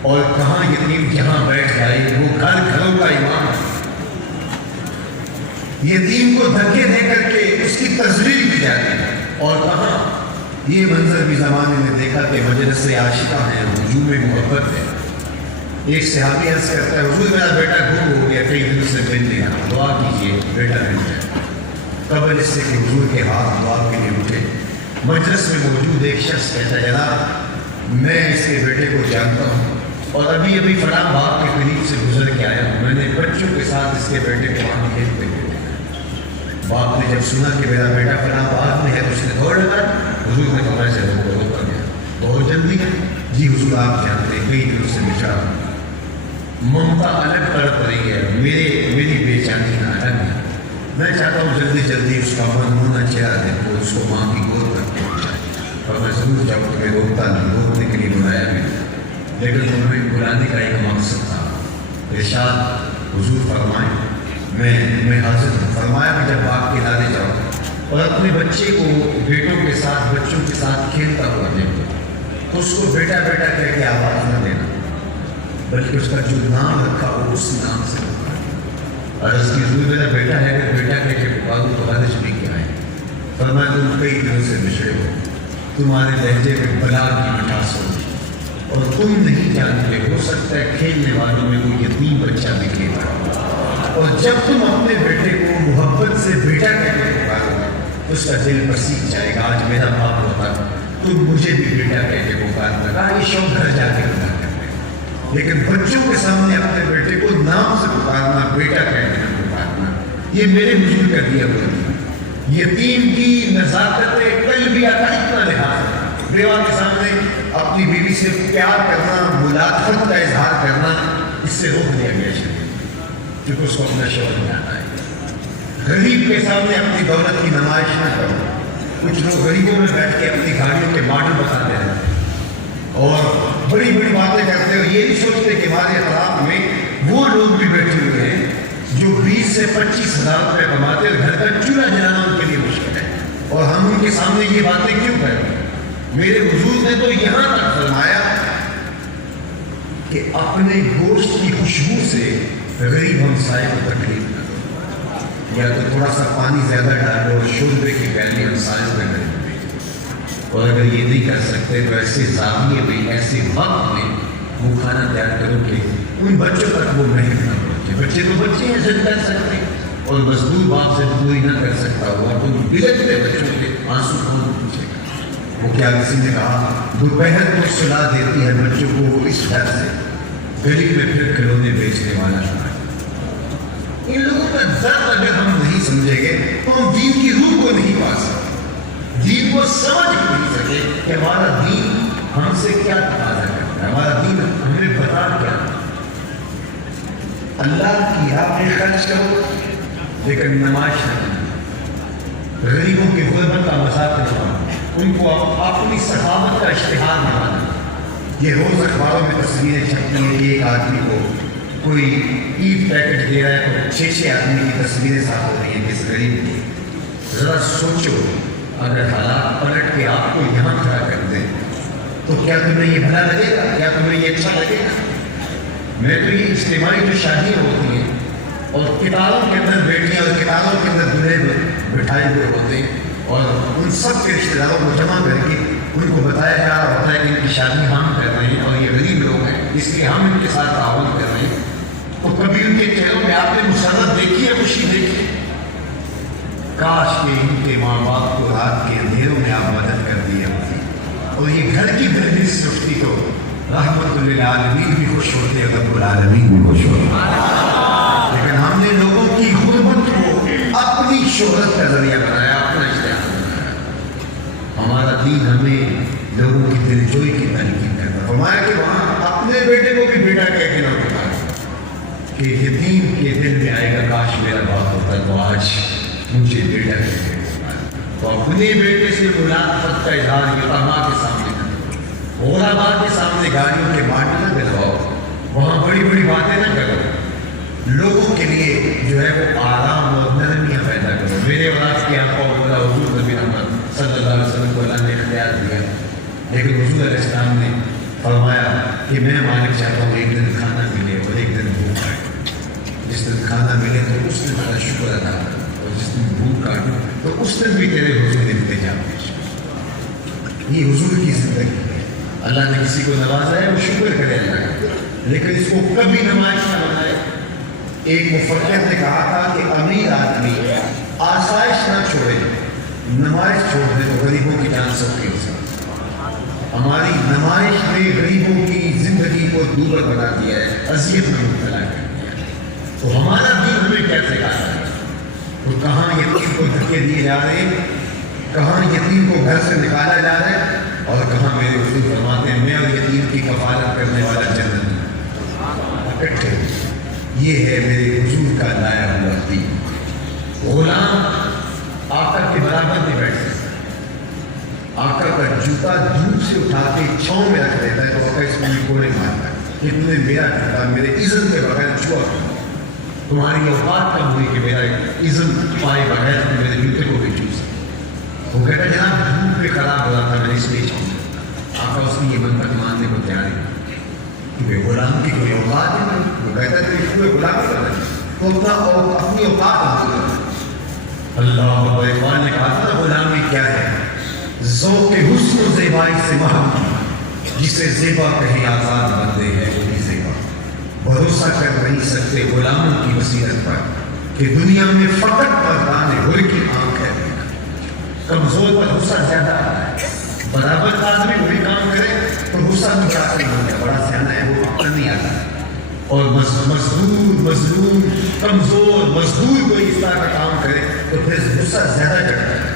اور کہاں یتیم جہاں بیٹھ جائے وہ گھروں کا امام ہے. یتیم کو دھکے دے کر کے اس کی تزلیل کی جاتی ہے. اور کہاں یہ منظر بھی زمانے میں دیکھا کہ مجلس عاشقہ ہیں، ہجوم محبت ہے. ایک صحابی عرض کرتا ہے حضور میرا بیٹا گم ہو گیا، کئی دنوں سے مل نہیں رہا، دعا کیجیے بیٹا مل جائے. قبل اس سے کہ حضور کے ہاتھ دعا کے لیے اٹھے. مجلس میں موجود ایک شخص کہتا ہے جناب میں اس کے بیٹے کو جانتا ہوں اور ابھی فلاں باغ کے قریب سے گزر کے آیا ہوں، میں نے بچوں کے ساتھ اس کے بیٹے کو وہاں کھیلتے ہوئے دیکھا. باپ نے جب سنا کہ میرا بیٹا فلاں باغ میں ہے تو اس نے دوڑ لگا. حضور نے کمرے سے روک کر گیا، بہت جلدی ہے. جی حضور آپ جانتے ہیں کئی دنوں سے بچا ممتا الگ تڑپ رہی ہے، میری بے چینی نہ الگ ہے. میں چاہتا ہوں جلدی اس کا منہ چہرہ دیکھو، اس کو ماں کی گود پر پہنچائے. اور میں ضرور جاؤں کہ میں روکتا نہیں، روکنے کے لیے بلایا بھی، لیکن تمہیں بلانے کا ایک مقصد تھا. ارشاد حضور فرمائے میں حاضر ہوں. فرمایا کہ جب باغ کے کنارے جاؤ اور اپنے بچے کو بچوں کے ساتھ کھیلتا ہوا دیکھو تو اس کو بیٹا بیٹا کہہ کے آواز نہ دینا، بلکہ اس کا جو نام رکھا ہو اس نام سے پکارو. اور اس کی حضور میرا بیٹا ہے، اگر بیٹا کہہ کے پکارو تو حرج بھی کیا ہے. فرمایا تم کئی دنوں سے بچھڑے ہو، تمہارے لہجے میں بلا کی مٹھاس ہو اور تم نہیں جانتے، ہو سکتا ہے کھیلنے والوں میں کوئی یتیم بچہ بھی کھیل رہا ہو. اور جب تم اپنے بیٹے کو محبت سے بیٹا کہہ کے پکارو اس کا دل پر سیکھ جائے گا. آج میرا باپ ہوتا تم مجھے بھی بیٹا کہہ کے پکارتا. کہا یہ شوق گھر جا کے پکار کرتے ہیں، لیکن بچوں کے سامنے اپنے بیٹے کو نام سے پکارنا، بیٹا کہہ کے پکارنا، یہ میرے حضور کر دیا ہوا. یتیم کی نزاکت قلبیہ کا اتنا لحاظ ہے. بیوہ کے سامنے اپنی بیوی سے پیار کرنا، ملاقات کا اظہار کرنا، اس سے روک دیا گیا شریعت، کیونکہ اس کو اپنا شوق نہیں آتا ہے. غریب کے سامنے اپنی دولت کی نمائش نہ کرو. کچھ لوگ غریبوں میں بیٹھ کے اپنی گاڑیوں کے ماڈل بتاتے ہیں اور بڑی باتیں کرتے ہیں. یہ نہیں سوچتے کہ ہمارے اطراف میں وہ لوگ بھی بیٹھے ہوئے ہیں جو 20 سے 25 ہزار روپے کماتے ہیں، گھر کا چولہا جلانا ان کے لیے مشکل ہے، اور ہم ان کے سامنے یہ باتیں کیوں کریں؟ میرے حضور نے تو یہاں تک فرمایا کہ اپنے گوشت کی خوشبو سے غریب ہمسائے کو تکلیف نہ دو، یا تو تھوڑا سا پانی زیادہ ڈالو اور شوربے کی پیالی ہمسایوں میں غریب بھیجو. اور اگر یہ نہیں کر سکتے تو ایسے زاویے میں، ایسے وقت میں وہ کھانا تیار کرو کہ ان بچوں تک وہ محنت نہ پہنچے. بچے تو بچے ہیں، ضد کر سکتے ہیں، اور مزدور باپ سے پوری نہ کر سکتا ہوا تو بگڑتے بچوں کے آنسو کون پوچھے گا؟ وہ کیا کسی نے کہا دوپہر کو سلا دیتی ہے بچوں کو اس ڈر سے گلی میں پھر کھلونے بیچنے والا ہے. ان لوگوں کا درد اگر ہم نہیں سمجھیں گے تو ہم دین کی روح کو نہیں پا سکتے، دین کو سمجھ نہیں سکے کہ ہمارا دین ہم سے کیا تقاضا کرتا ہے، ہمارا دین ہمیں بتا کیا. اللہ کی راہ میں خرچ کرو لیکن نمائش نہ کرو، غریبوں کی غربت کا مذاق نہ کرو، ان کو اپنی سخاوت کا اشتہار نہ بنانا. یہ روز اخباروں میں تصویریں چھپتی ہیں کہ ایک آدمی کو کوئی عید پیکٹ دے رہا ہے تو 6 آدمی کی تصویریں صاف ہو رہی ہیں کس غریب کی. ذرا سوچو اگر حالات پلٹ کے آپ کو یہاں کھڑا کر دیں تو کیا تمہیں یہ بھلا لگے گا؟ کیا تمہیں یہ اچھا لگے گا؟ میں تو یہ اجتماعی جو شادیاں ہوتی ہیں اور کتابوں کے اندر بیٹیاں اور کتابوں کے اندر دلہے بٹھائے ہوئے ہوتے ہیں اور ان سب کے رشتے داروں کو جمع کر کے ان کو بتایا جا رہا ہوتا ہے کہ ان کی شادی ہم کر رہے ہیں اور یہ غریب لوگ ہیں اس لیے ہم ان کے ساتھ تعاون کر رہے ہیں. تو کبھی ان کے چہروں پہ آپ نے مسرت دیکھی ہے، خوشی دیکھی ہے؟ کاش کہ ان کے ماں باپ کو رات کے اندھیروں میں آپ مدد کر دیے ہوتی اور یہ گھر کی دہلیز سے اٹھتی تو رحمت للعالمین بھی خوش ہوتے اور رب العالمین بھی خوش ہوتے. لیکن ہم نے لوگوں کی غربت کو اپنی شہرت کا ذریعہ بنایا, اپنا اشتہار بنایا. ہمارا دین ہمیں لوگوں کی دلجوئی کی تلقین کرتا. فرمایا کہ وہاں اپنے بیٹے کو بھی بیٹا کہہ کے نہ پکارو کہ یتیم کے دل میں آئے گا کاش میرا باپ ہوتا تو آج مجھے بیٹا کہہ کے پکارو. تو اپنے بیٹے سے ملاقات کا اظہار یہ ماں کے سامنے نہ کرو, غوراباد کے سامنے گاڑیوں کے ماڈل نہ دلواؤ, وہاں بڑی بڑی باتیں نہ کرو. لوگوں کے لیے جو ہے وہ آرام اور نرمیاں پیدا کرو. میرے اولاد کی آپ کو بولا حضور نبی محمد صلی اللہ علیہ وسلم کو اللہ نے اختیار دیا, لیکن حضور علیہ السلام نے فرمایا کہ میں مالک چاہتا ہوں ایک دن کھانا ملے اور ایک دن بھوک کاٹے. جس دن کھانا ملے تو اس دن میرا شکر ادا کرو, اور جس دن بھوک کاٹو تو اس دن بھی تیرے حضور انتظام پیش. یہ حضور کی زندگی ہے. اللہ نے کسی کو نوازا ہے وہ شکر کرے اللہ کا, لیکن اس کو کبھی نمائش نہ بنائے. ایک مفکر نے کہا تھا کہ امیر آدمی آسائش نہ چھوڑے, نمائش چھوڑ دے تو غریبوں کی جان سوکھی ہو سکتی. ہماری نمائش نے غریبوں کی زندگی کو دور بنا دیا ہے, اذیت میں مبتلا کر دیا ہے. تو ہمارا دین ہمیں کیا سکھاتا ہے؟ تو کہاں یتیم کو دھکے دیے جا رہے ہیں, کہاں یتیم کو گھر سے نکالا جا رہا ہے, اور کہاں میرے حضور فرماتے ہیں میں اور یتیم کی کفالت کرنے والا جنت میں اکٹھے. یہ ہے میرے حضور کا لایا ہوا دین. غلام آقا کے برابر نہیں بیٹھ سکتا. آقا کا جوتا دھوپ سے اٹھا کے چھاؤں میں رکھ دیتا ہے تو آقا اس میں کوڑے مارتا ہے کہ تم نے میرا جوتا میرے اذن کے بغیر چھوا کر, تمہاری اوقات کم ہوئی کہ میرا اذن پائے بغیر تم میرے جوتے کو بھی چھو سکتے. وہ کہتا ہے جناب دھوپ پہ خراب ہو رہا تھا میں نے اس لیے چھاؤں. آقا اس کی یہ منت ماننے کو تیار ہے کہ غلام کی کوئی اوقات ہے نہیں. وہ کہتا ہے کہ کوئی غلام کر رہے تو اپنی اوقات ہوتی. اللہ اقبال نے کہا تھا غلامی کیا ہے؟ ذوق حسن و زیبائی سے محروم, جسے زیبا کہیں آزاد بندے ہیں وہ بھی زیبا. بھروسہ کر نہیں سکتے غلاموں کی بصیرت پر کہ دنیا میں فقط مردان حر کی آنکھ ہے. کمزور پر غصہ زیادہ آتا ہے. برابر آدمی وہی کام کرے تو غصہ بھی کیا کرنا, بڑا سیانا ہے وہ عقل نہیں آتا. اور مزدور مظلوم کمزور مزدور کوئی اس طرح کا کام کرے تو پھر غصہ زیادہ چڑھتا ہے.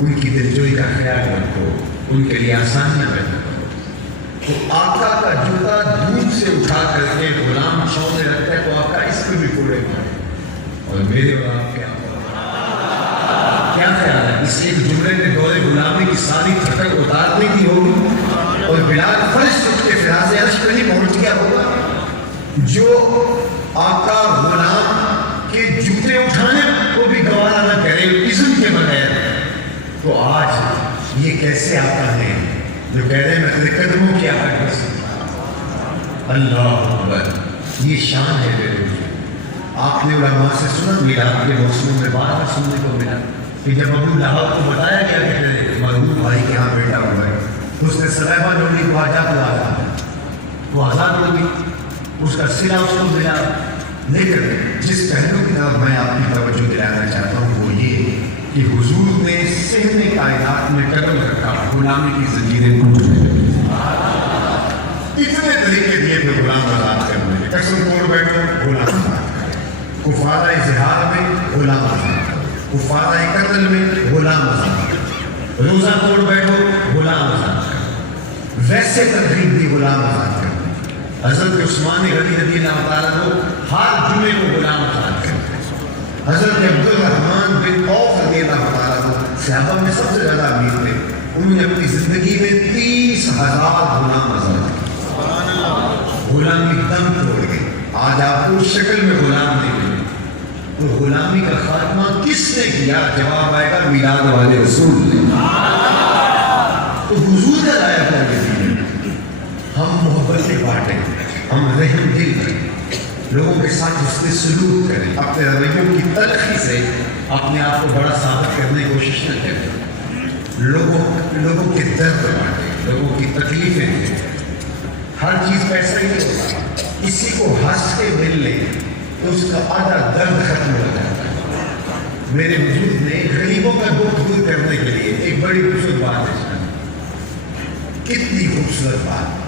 ان کی دلجوئی کا خیال رکھو, ان کے لیے آسانیاں پیدا کرو. تو آقا کا جوتا دھوپ سے اٹھا کر کے غلام چھاؤں میں رکھتا ہے تو آقا اس پہ بھی کوڑے مارے. اور میرے اور آپ کیا خیال ہے؟ اس ایک جملے نے دور غلامی کی ساری تھکن اتار دی کی ہوگی اور بلال فرش اٹھ کے فراز عرش پہ نہیں پہنچ گیا ہوگا. جو آقا غلام کے جوتے اٹھانے کو بھی گوارا نہ کرے اذن کے بغیر, تو آج یہ کیسے آقا ہیں جو کہہ رہے ہیں میں تیرے قدموں کی آقا کر سکتا. اللہ اکبر, یہ شان ہے میرے حضور. آپ نے علماء سے سنا, میلاد کے موسموں میں بار سننے کو ملا کہ جب ابو لہب کو بتایا گیا کہ تیرے مرحوم بھائی کے یہاں بیٹا ہوا ہے, اس نے سلیمہ ڈولی کو آجا کو آزاد, وہ آزاد ہو گئی, اس کا صلہ اس کو ملا. لیکن جس پہلو کی طرف میں آپ کی توجہ دلانا چاہتا ہوں وہ یہ کہ حضور نے صحن کائنات میں قدم رکھا غلامی کی زنجیریں ٹوٹ گئیں. اتنے طریقے دیے تھے غلام آزاد کرنے کے, قسم توڑ بیٹھو غلام آزاد کرو, کفارہ اظہار میں غلام آزاد کرو, کفارہ قتل میں غلام آزاد کرو, روزہ توڑ بیٹھو غلام آزاد کرو, ویسے ترغیب دی غلام آزاد کرو. حضرت عثمان غنی رضی اللہ تعالیٰ کو ہر جمعے کو غلام آزاد کرتے. حضرت عبدالرحمن بن عوف رضی اللہ تعالیٰ کو صحابہ میں سب سے زیادہ امیر تھے, انہوں نے اپنی زندگی میں 30,000 غلام آزاد کیے. غلامی دم توڑ گئی. آج آپ کو شکل میں غلام نہیں ملے. تو غلامی کا خاتمہ کس نے کیا؟ جواب آئے گا میلاد والے رسول نے. تو حضور کا لایا تھا ہم محبتیں بانٹیں, ہم رحم دل کریں, لوگوں کے ساتھ حسن سلوک کریں, اپنے رویوں کی تلخی سے اپنے آپ کو بڑا ثابت کرنے کی کوشش نہ کریں. لوگوں کے درد بانٹیں, لوگوں کی تکلیفیں دیں. ہر چیز پیسہ ہی نہیں ہوتا. کسی کو ہنس کے مل لیں تو اس کا آدھا درد ختم ہو جاتا ہے. میرے وجود نے غریبوں کا دکھ دور کرنے کے لیے ایک بڑی خوبصورت بات ہے. کتنی خوبصورت بات.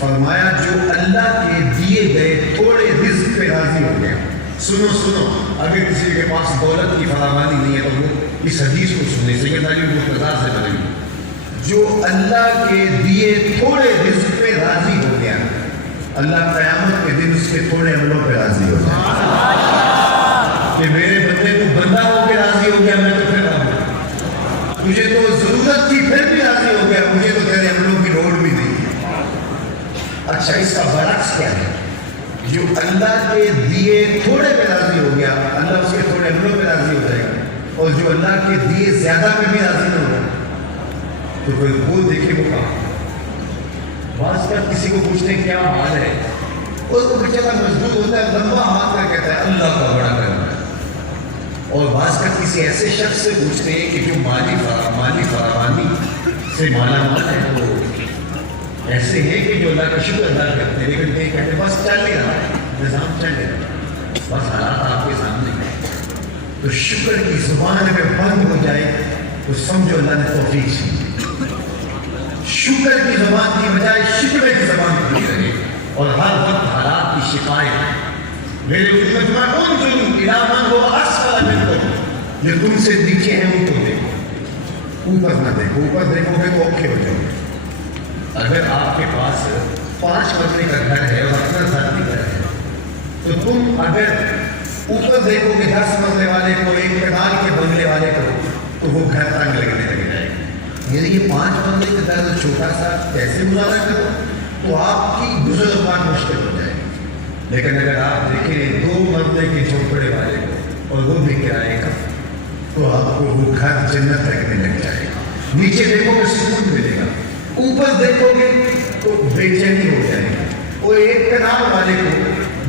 فرمایا جو اللہ کے دیے گئے تھوڑے رزق پہ راضی ہو گیا. سنو اگر کسی کے پاس دولت کی فراوانی نہیں ہے تو وہ اس حدیث کو سنے. سید علی مرتضیٰ سے بنے گی جو اللہ کے دیے تھوڑے رزق پہ راضی ہو گیا, اللہ قیامت کے دن اس کے تھوڑے عملوں پہ راضی ہو جائے کہ میرے بندے کو بندہ ہو کے راضی ہو گیا, میں تو پھر راضی. تجھے تو ضرورت تھی پھر بھی راضی ہو گیا, مجھے تو تیرے عملوں کی لوڑ بھی نہیں. اچھا اس کا برعکس کیا ہے؟ جو اللہ کے دیے تھوڑے پہ راضی ہو گیا, اللہ اس کے تھوڑے عملوں پہ راضی ہو جائے گا. اور جو اللہ کے دیے زیادہ پہ بھی راضی نہ ہوگا تو پھر وہ دیکھے وہ کہاں. بعض کا کسی کو پوچھتے کیا حال ہے, اور وہ بیچارہ مضبوط ہوتا ہے, لمبا ہاتھ کر کہتا ہے اللہ کا بڑا کرنا ہے. اور بعض کا کسی ایسے شخص سے پوچھتے ہیں کہ جو مالی فراوانی سے مالا مال ہے, وہ ایسے ہیں کہ جو اللہ کا شکر ادا کرتے ہیں, لیکن کہیں کہتے ہیں بس چل نہیں رہا ہے, نظام چل رہا ہے, بس حالات آپ کے سامنے ہیں. تو شکر کی زبان اگر بند ہو جائے تو سمجھو اللہ نے توفیق چاہیے. شکر کی زبان کی بجائے شکر کی زبان کھلی رہے, اور ہر وقت حالات کی شکایت. میرے جو تم سے نیچے ہیں ان کو دیکھو, اوپر نہ دیکھو. اوپر دیکھو گے تو اوکھے ہو جاؤ گے. اگر آپ کے پاس 5 منزلے کا گھر ہے اور اپنا ذاتی گھر ہے تو تم اگر اوپر دیکھو گے 10 منزلے والے کو, 1 کنال کے بنگلے والے کو, تو وہ گھر تنگ لگنے لگ جائے گا. یعنی یہ 5 منزلے کا گھر چھوٹا سا کیسے گزارا کرو تو آپ کی گزر بات مشکل ہو جائے گی. لیکن اگر آپ دیکھیں 2 منزلے کے جھوپڑے والے کو اور وہ بھی کرائے کا, تو آپ کو وہ گھر جنت لگنے لگ جائے گا. نیچے دیکھو گے سکون ملے گا, اوپر دیکھو گے تو بے چینی ہو جائے گا. اور 1 کنال والے کو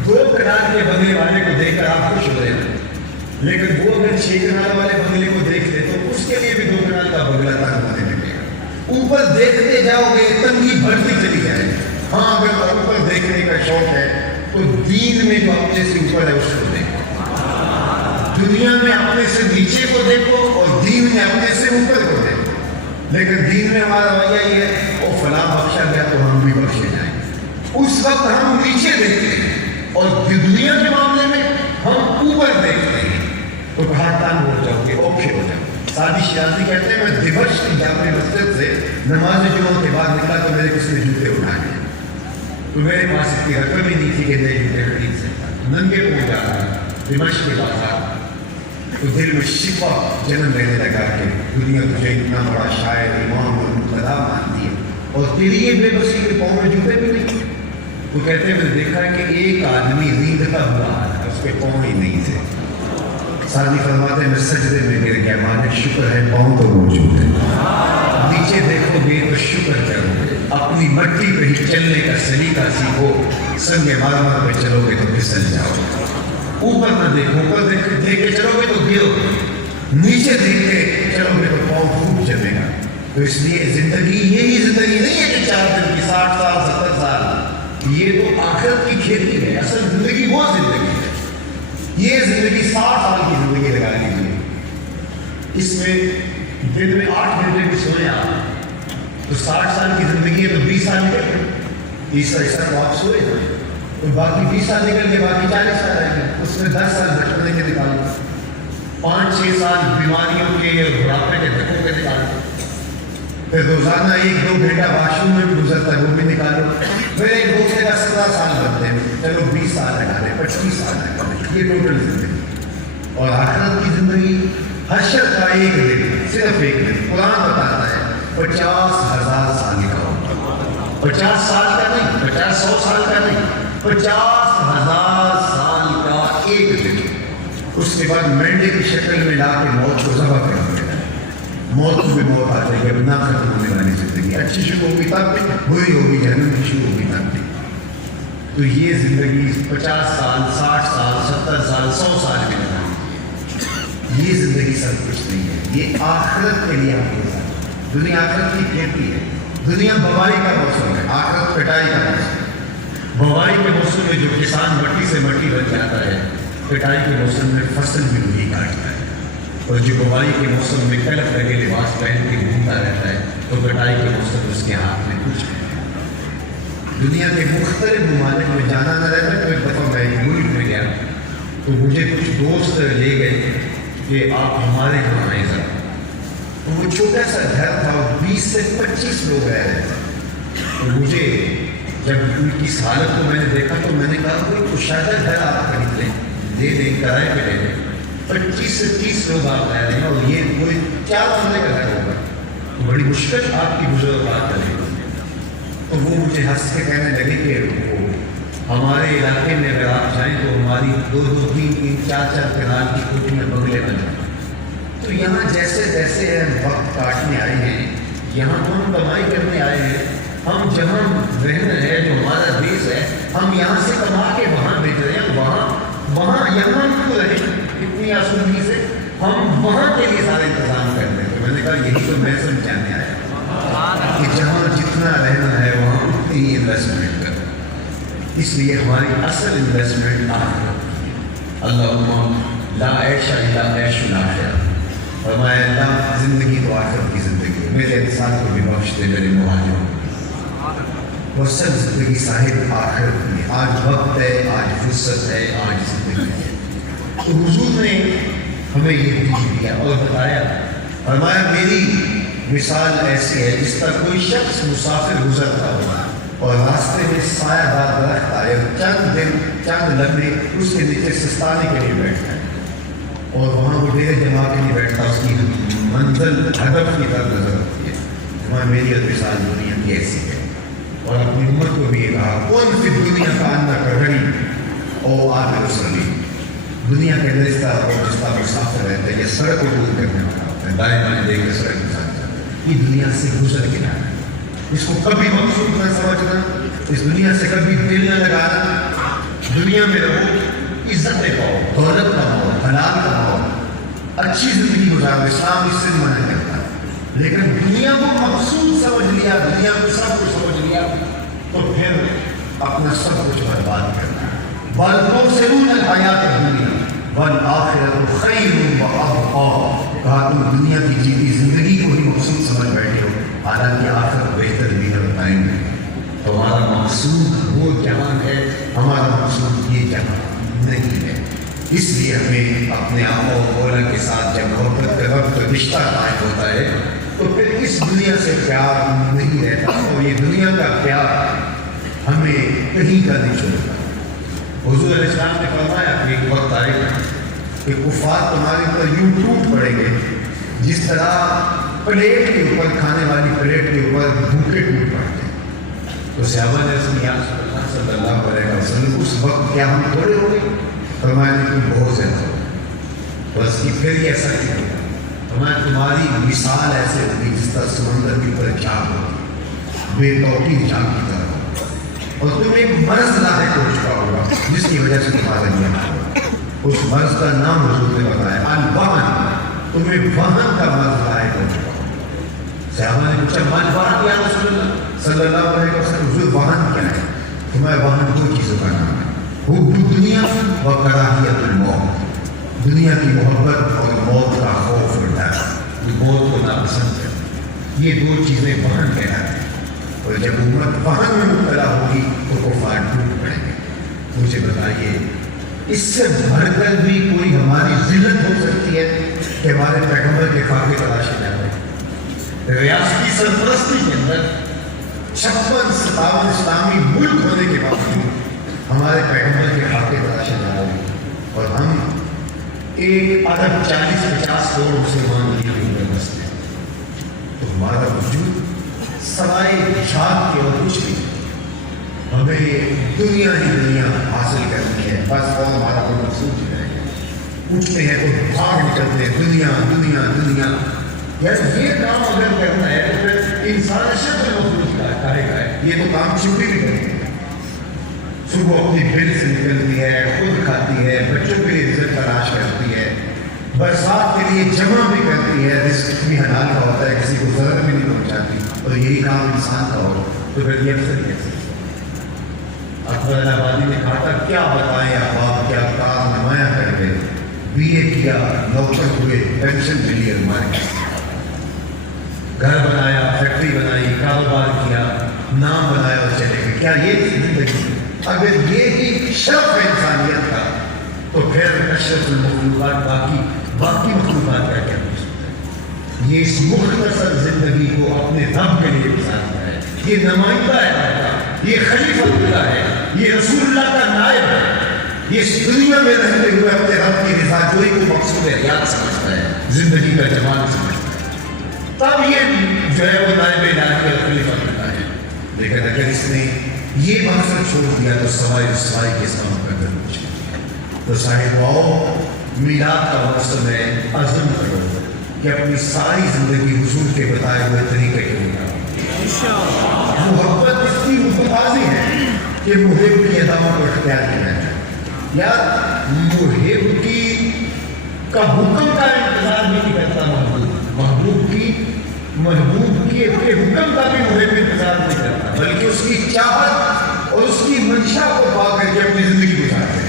2 کنال کے بنگلے والے کو دیکھ کر آپ خوش ہو رہے ہیں, لیکن وہ اگر 6 کنال والے بنگلے کو دیکھ لے تو اس کے لیے بھی 2 کنال کا بنگلہ تنگ ہونے لگے گا. اوپر دیکھتے جاؤ گے تنگی بڑھتی چلی جائے گی. ہاں اگر اوپر دیکھنے کا شوق ہے تو دین میں جو اپنے سے اوپر ہے اس کو دیکھو. دنیا میں اپنے سے نیچے کو دیکھو اور دین میں اپنے سے اوپر کو دیکھو. لیکن دین میں ہمارا رویہ یہ ہے وہ فلاں بخشا گیا تو ہم بھی بخشے جائیں. اس وقت ہم نیچے دیکھتے ہیں اور دنیا کے معاملے میں ہم اوپر دیکھتے ہیں. تو کہاں تنگ ہو جاؤ گے, اوکھے ہو جاؤ. سادی شیرازی کہتے ہیں میں دمشق کی جامع مسجد سے نماز جمعہ کے بعد نکلا تو میرے کسی نے جوتے اٹھا لیا. تو میرے پاس اتنی رقم ہی نہیں تھی کہ نئے جوتے خرید سکتا. ننگے پہ جا رہا دمشق کے بازار, تو دل میں شفا جنم لینے لگا کہ دنیا تجھے اتنا بڑا شاعر امام اور مقتدا مانتی ہے اور تیری یہ بے بسی کے پاؤں میں جوتے بھی نہیں. تو کہتے ہیں میں نے دیکھا کہ ایک آدمی ریندتا ہوا ہے, اس کے پاؤں ہی نہیں تھے. سادی فرماتے ہیں میں سجدے میں گر گیا, مالک شکر ہے پاؤں تو موجود ہے. نیچے دیکھو گے تو شکر کرو گے, اپنی مٹی پہ ہی چلنے کا سلیقہ سیکھو. سنگ مرمر پہ چلو گے تو پھسل جاؤ گے. اوپر نہ دیکھو, اوپر دیکھ کے چلو گے تو گرو گے, نیچے دیکھ کے چلو گے تو پاؤں خوب چلے گا. تو اس لیے زندگی یہی زندگی نہیں ہے کہ 4 دن کی 60 سال 70 سال, یہ تو آخرت کی کھیتی ہے. اصل زندگی وہ زندگی ہے. یہ زندگی 60 سال کی زندگی لگا لیجیے, اس میں دن میں 8 گھنٹے بھی سوئے آپ تو 60 سال کی زندگی ہے تو 20 سال نکل گئے. 30 حصہ تو آپ سوئے ہوئے, تو باقی 20 سال نکل کے باقی 40 سال آئیں گے. اس میں 10 سال بچپنے کے نکالو, 5-6 سال بیماریوں کے اور بڑھاپے کے دھکوں کے نکالو, پھر روزانہ 1-2 گھنٹہ واش روم میں بھی گزرتا ہے وہ بھی نکالو. پھر ایک دوسرے کا 17 سال بنتے ہیں, چلو 20 سال لگا لیں, 25 سال لگا لیں. یہ ٹوٹل زندگی. اور آخرت کی زندگی حشر کا ایک دن, صرف ایک دن. قرآن بتاتا ہے 50,000 سال کا ہوگا. 50 سال کا نہیں, 50-100 سال کا نہیں, 50,000 سال کا ایک دن. اس کے بعد مینڈے کی شکل میں لا کے موت کو ذبح کر دیا. موت کو بھی موت آ جائے گی, نہ ختم ہونے والی زندگی. اچھی شروع ہوگی تب بھی, بری ہوگی جہنم کی شروع ہوگی تب بھی. تو یہ زندگی 50 سال 60 سال 70 سال 100 سال کی لگا. یہ زندگی سب کچھ نہیں ہے. یہ آخرت کے لیے آپ کے ساتھ. دنیا آخرت کی کھیتی ہے. دنیا بوائی کا موسم ہے, آخرت پٹائی کا موسم ہے. بوائی کے موسم میں جو کسان مٹی سے مٹی بن جاتا ہے, پٹائی کے موسم میں فصل بھی وہی کاٹتا ہے. اور جو بوائی کے موسم میں کلف لگے لباس پہن کے گھومتا رہتا ہے تو کٹائی کے موسم میں اس کے ہاتھ میں کچھ نہیں ہے۔ دنیا کے مختلف ممالک میں جانا نہ رہتا ہے۔ تو ایک دفعہ میں ایک ملک میں گیا تو مجھے کچھ دوست لے گئے کہ آپ ہمارے یہاں آئیں ذرا۔ تو وہ چھوٹا سا گھر تھا، 20 سے 25 لوگ رہ رہے تھے۔ تو مجھے جب ان کی اس حالت کو میں نے دیکھا تو میں نے کہا کوئی کشادہ گھر آپ خرید لیں، دے دیں، کرائے پہ لے لیں۔ 25 سے 30 لوگ آپ رہ رہے ہیں اور یہ کوئی 4 بندے کا گھر ہوگا تو بڑی مشکل آپ کی گزر بات کرے گی۔ تو وہ مجھے ہنس کے کہنے لگے کہ ہمارے علاقے میں اگر آپ جائیں تو ہماری 2-2, 3-3, 4-4 کنال کی کوٹیاں بنگلے بن جائیں۔ تو یہاں جیسے جیسے ہم وقت کاٹنے آئے ہیں، یہاں ہم کمائی کرنے آئے ہیں، ہم جہاں رہنا ہے جو ہمارا دیش ہے ہم یہاں سے کما کے وہاں بھیج رہے ہیں، وہاں یہاں تو رہے اتنی آسودگی سے ہم وہاں کے لیے سارے انتظام کر دیں۔ تو میں نے کہا یہی تو میں سمجھانے آیا کہ جہاں جتنا رہنا ہے وہاں اتنی انویسٹمنٹ کریں۔ اس لیے ہماری اصل انویسٹمنٹ آخرت۔ اللہم لا عیش الا عیش الاخرہ۔ فرمایا اللہ زندگی تو آخرت کی زندگی ہے، میرے انسان کو بھی بخش دے میرے مہاجروں کو۔ سب زندگی صاحب آخرت کی۔ آج وقت ہے، آج فرصت ہے، آج زندگی ہے۔ تو حضور نے ہمیں یہ دین دیا اور بتایا، فرمایا میری مثال ایسی ہے جس طرح کوئی شخص مسافر گزرتا ہوا اور راستے میں سایہ دار درخت آئے، چند لمحے اس کے نیچے سستانے کے لیے بیٹھتا ہے اور وہاں وہ ڈیرے جما کے نہیں بیٹھتا، اس کی منزل ہدف کی طرف نظر رکھتی ہے۔ ہمیں میری مثال دنیا کی ایسی ہے۔ اور اپنی امت کو بھی یہ کہا کون سی دنیا کا اندھا کڑھڑی او آگے رسلی، دنیا کے اندر اس طرح کو جس طرح مسافر رہتے ہیں، یہ سڑک کو دور کرنے والا ہوتا ہے، دائیں بائیں دیکھ کے سڑک کے ساتھ یہ دنیا سے گزر کے جانا ہے۔ اس کو کبھی مقصود نہ سمجھنا، اس دنیا سے کبھی دل نہ لگانا۔ دنیا میں رہو، عزتیں پاؤ، دولت کماؤ، حلال کماؤ، اچھی زندگی گزارو، اسلام اس سے منع کرتا ہے۔ لیکن دنیا کو مقصود سمجھ لیا، دنیا کو سب کچھ سمجھ لیا تو پھر اپنا سب کچھ برباد کرنا ہے۔ بل تؤثرون الحیات الدنیا والآخرۃ خیر وابقیٰ۔ کہا تم دنیا کی جیتی زندگی کو ہی مقصود سمجھ بیٹھے ہو، حالانکہ آخرت بہتر بھی ہے، بتائیں گے۔ تو ہمارا مقصود وہ جہان ہے، ہمارا مقصود یہ جہان نہیں ہے۔ اس لیے ہمیں اپنے آقا و مولا کے ساتھ جب محبت کا وقت رشتہ قائم ہوتا ہے تو پھر اس دنیا سے پیار نہیں رہتا، اور یہ دنیا کا پیار ہمیں کہیں کا نہیں چھوڑتا۔ حضور علیہ السلام نے فرمایا کہ ایک وقت آئے گا کہ کفار تمہارے اوپر یوں ٹوٹ پڑیں گے جس طرح پلیٹ کے اوپر، کھانے والی پلیٹ کے اوپر بھوکے ٹوٹ پڑتے ہیں۔ تو صحابہ نے صلی اللہ علیہ وسلم اس وقت کیا ہم تھوڑے ہو گئے؟ فرمایا کہ بہت زیادہ ہو، بس کہ پھر یہ ایسا کیوں ہوگا؟ فرمایا تمہاری مثال ایسے ہوگی جس طرح سمندر کے اوپر جھاگ ہوگی، بے توقع جھاگ کی طرح، اور تم ایک مرض لاحق ہو چکا ہوگا جس کی وجہ سے تمہارا یہ حال ہوگا۔ اس مرض کا نام حضور نے بتایا الوہن، تمہیں وہن کا مرض لاحق ہو چکا ہوگا۔ صحابہ نے پوچھا من وہن یا رسول اللہ صلی اللہ علیہ وسلم، حضور وہن کیا ہے؟ تمہیں وہن دو چیزوں کا نام ہے، حب الدنیا و کراہیت الموت، دنیا کی محبت اور موت کا خوف اور ڈر، موت کو ناپسند کرنا، یہ دو چیزیں وہن کہلاتی ہیں۔ اور جب امت وہن میں مبتلا ہوگی تو کفار ٹوٹ پڑیں گے۔ مجھے بتائیے اس سے بڑھ کر بھی کوئی ہماری ذلت ہو سکتی ہے کہ ہمارے پیغمبر کے خاکے تلاشے جاتے ہیں؟ ریاستی سرپرستی کے اندر 56-57 اسلامی ملک ہونے کے باوجود ہمارے پیغمبر کے خاکے تلاشے جا رہے ہیں، اور ہم 1.40-50 کروڑ مسلمان لیے ہوئے بستے ہیں۔ تو ہمارا وجود سوائے جھاگ کے اور کچھ نہیں، ہمیں دنیا ہی دنیا حاصل کرنی ہے، بس اور ہمارا کوئی مقصود ہی رہے گا۔ اٹھتے ہیں تو بھاگ نکلتے ہیں، دنیا دنیا دنیا۔ یار یہ کام اگر کرنا ہے تو پھر انسان شکل مخلوق کا ہے، یہ تو کام چھٹی بھی کرتے ہیں، صبح اپنی بل سے نکلتی ہے، خود کھاتی ہے، بچوں کے لیے عزت تلاش کرتی ہے، برسات کے لیے جمع بھی کرتی ہے، رزق بھی حلال کا ہوتا ہے، کسی کو ضرر بھی نہیں پہنچاتی، اور یہی کام انسان کا ہو تو پھر یہ اکثر کیسے؟ اکبر آبادی نے کہا تھا کیا بتائیں احباب، کیا کام نمایاں کر گئے، BA کیا, نوکر ہوئے, پینشن ملی, ہمارے گھر بنایا, فیکٹری بنائی, کاروبار کیا, نام بنایا اور چلے گئے. کیا یہ زندگی؟ اگر یہ ہی شرف انسانیت تھا تو پھر اشرف المخلوقات باقی مخلوقات کا کیا ہو سکتا ہے؟ یہ اس مختصر زندگی کو اپنے رب کے لیے گزارتا ہے. یہ نمائندہ ہے اللہ کا, یہ خلیفہ اللہ ہے, یہ رسول اللہ کا نائب ہے. یہ اس دنیا میں رہتے ہوئے اپنے رب کی رضا جوئی کو مقصود حیات سمجھتا ہے, زندگی کا جمال سمجھتا ہے. تب یہ جو ہے وہ نائب الہی اور خلیفہ اللہ ہے. لیکن اگر اس نے یہ مقصد چھوڑ دیا تو سوائے رسوائی کے سامنے مقدر ہو جائے. تو صاحب آؤ, میلاد کا موسم ہے, عزم کرو کہ اپنی ساری زندگی حضور کے بتائے ہوئے طریقے کے مطابق. محبت اس کی متقاضی ہے کہ محب کی اداؤں کو اختیار کیا جائے. یار محب کی کا حکم کا انتظار بھی نہیں کرتا محبوب کی محبوب کے حکم کا بھی محب انتظار نہیں کرتا, بلکہ اس کی چاہت اور اس کی منشا کو پا کر کے اپنی زندگی گزارتے ہیں.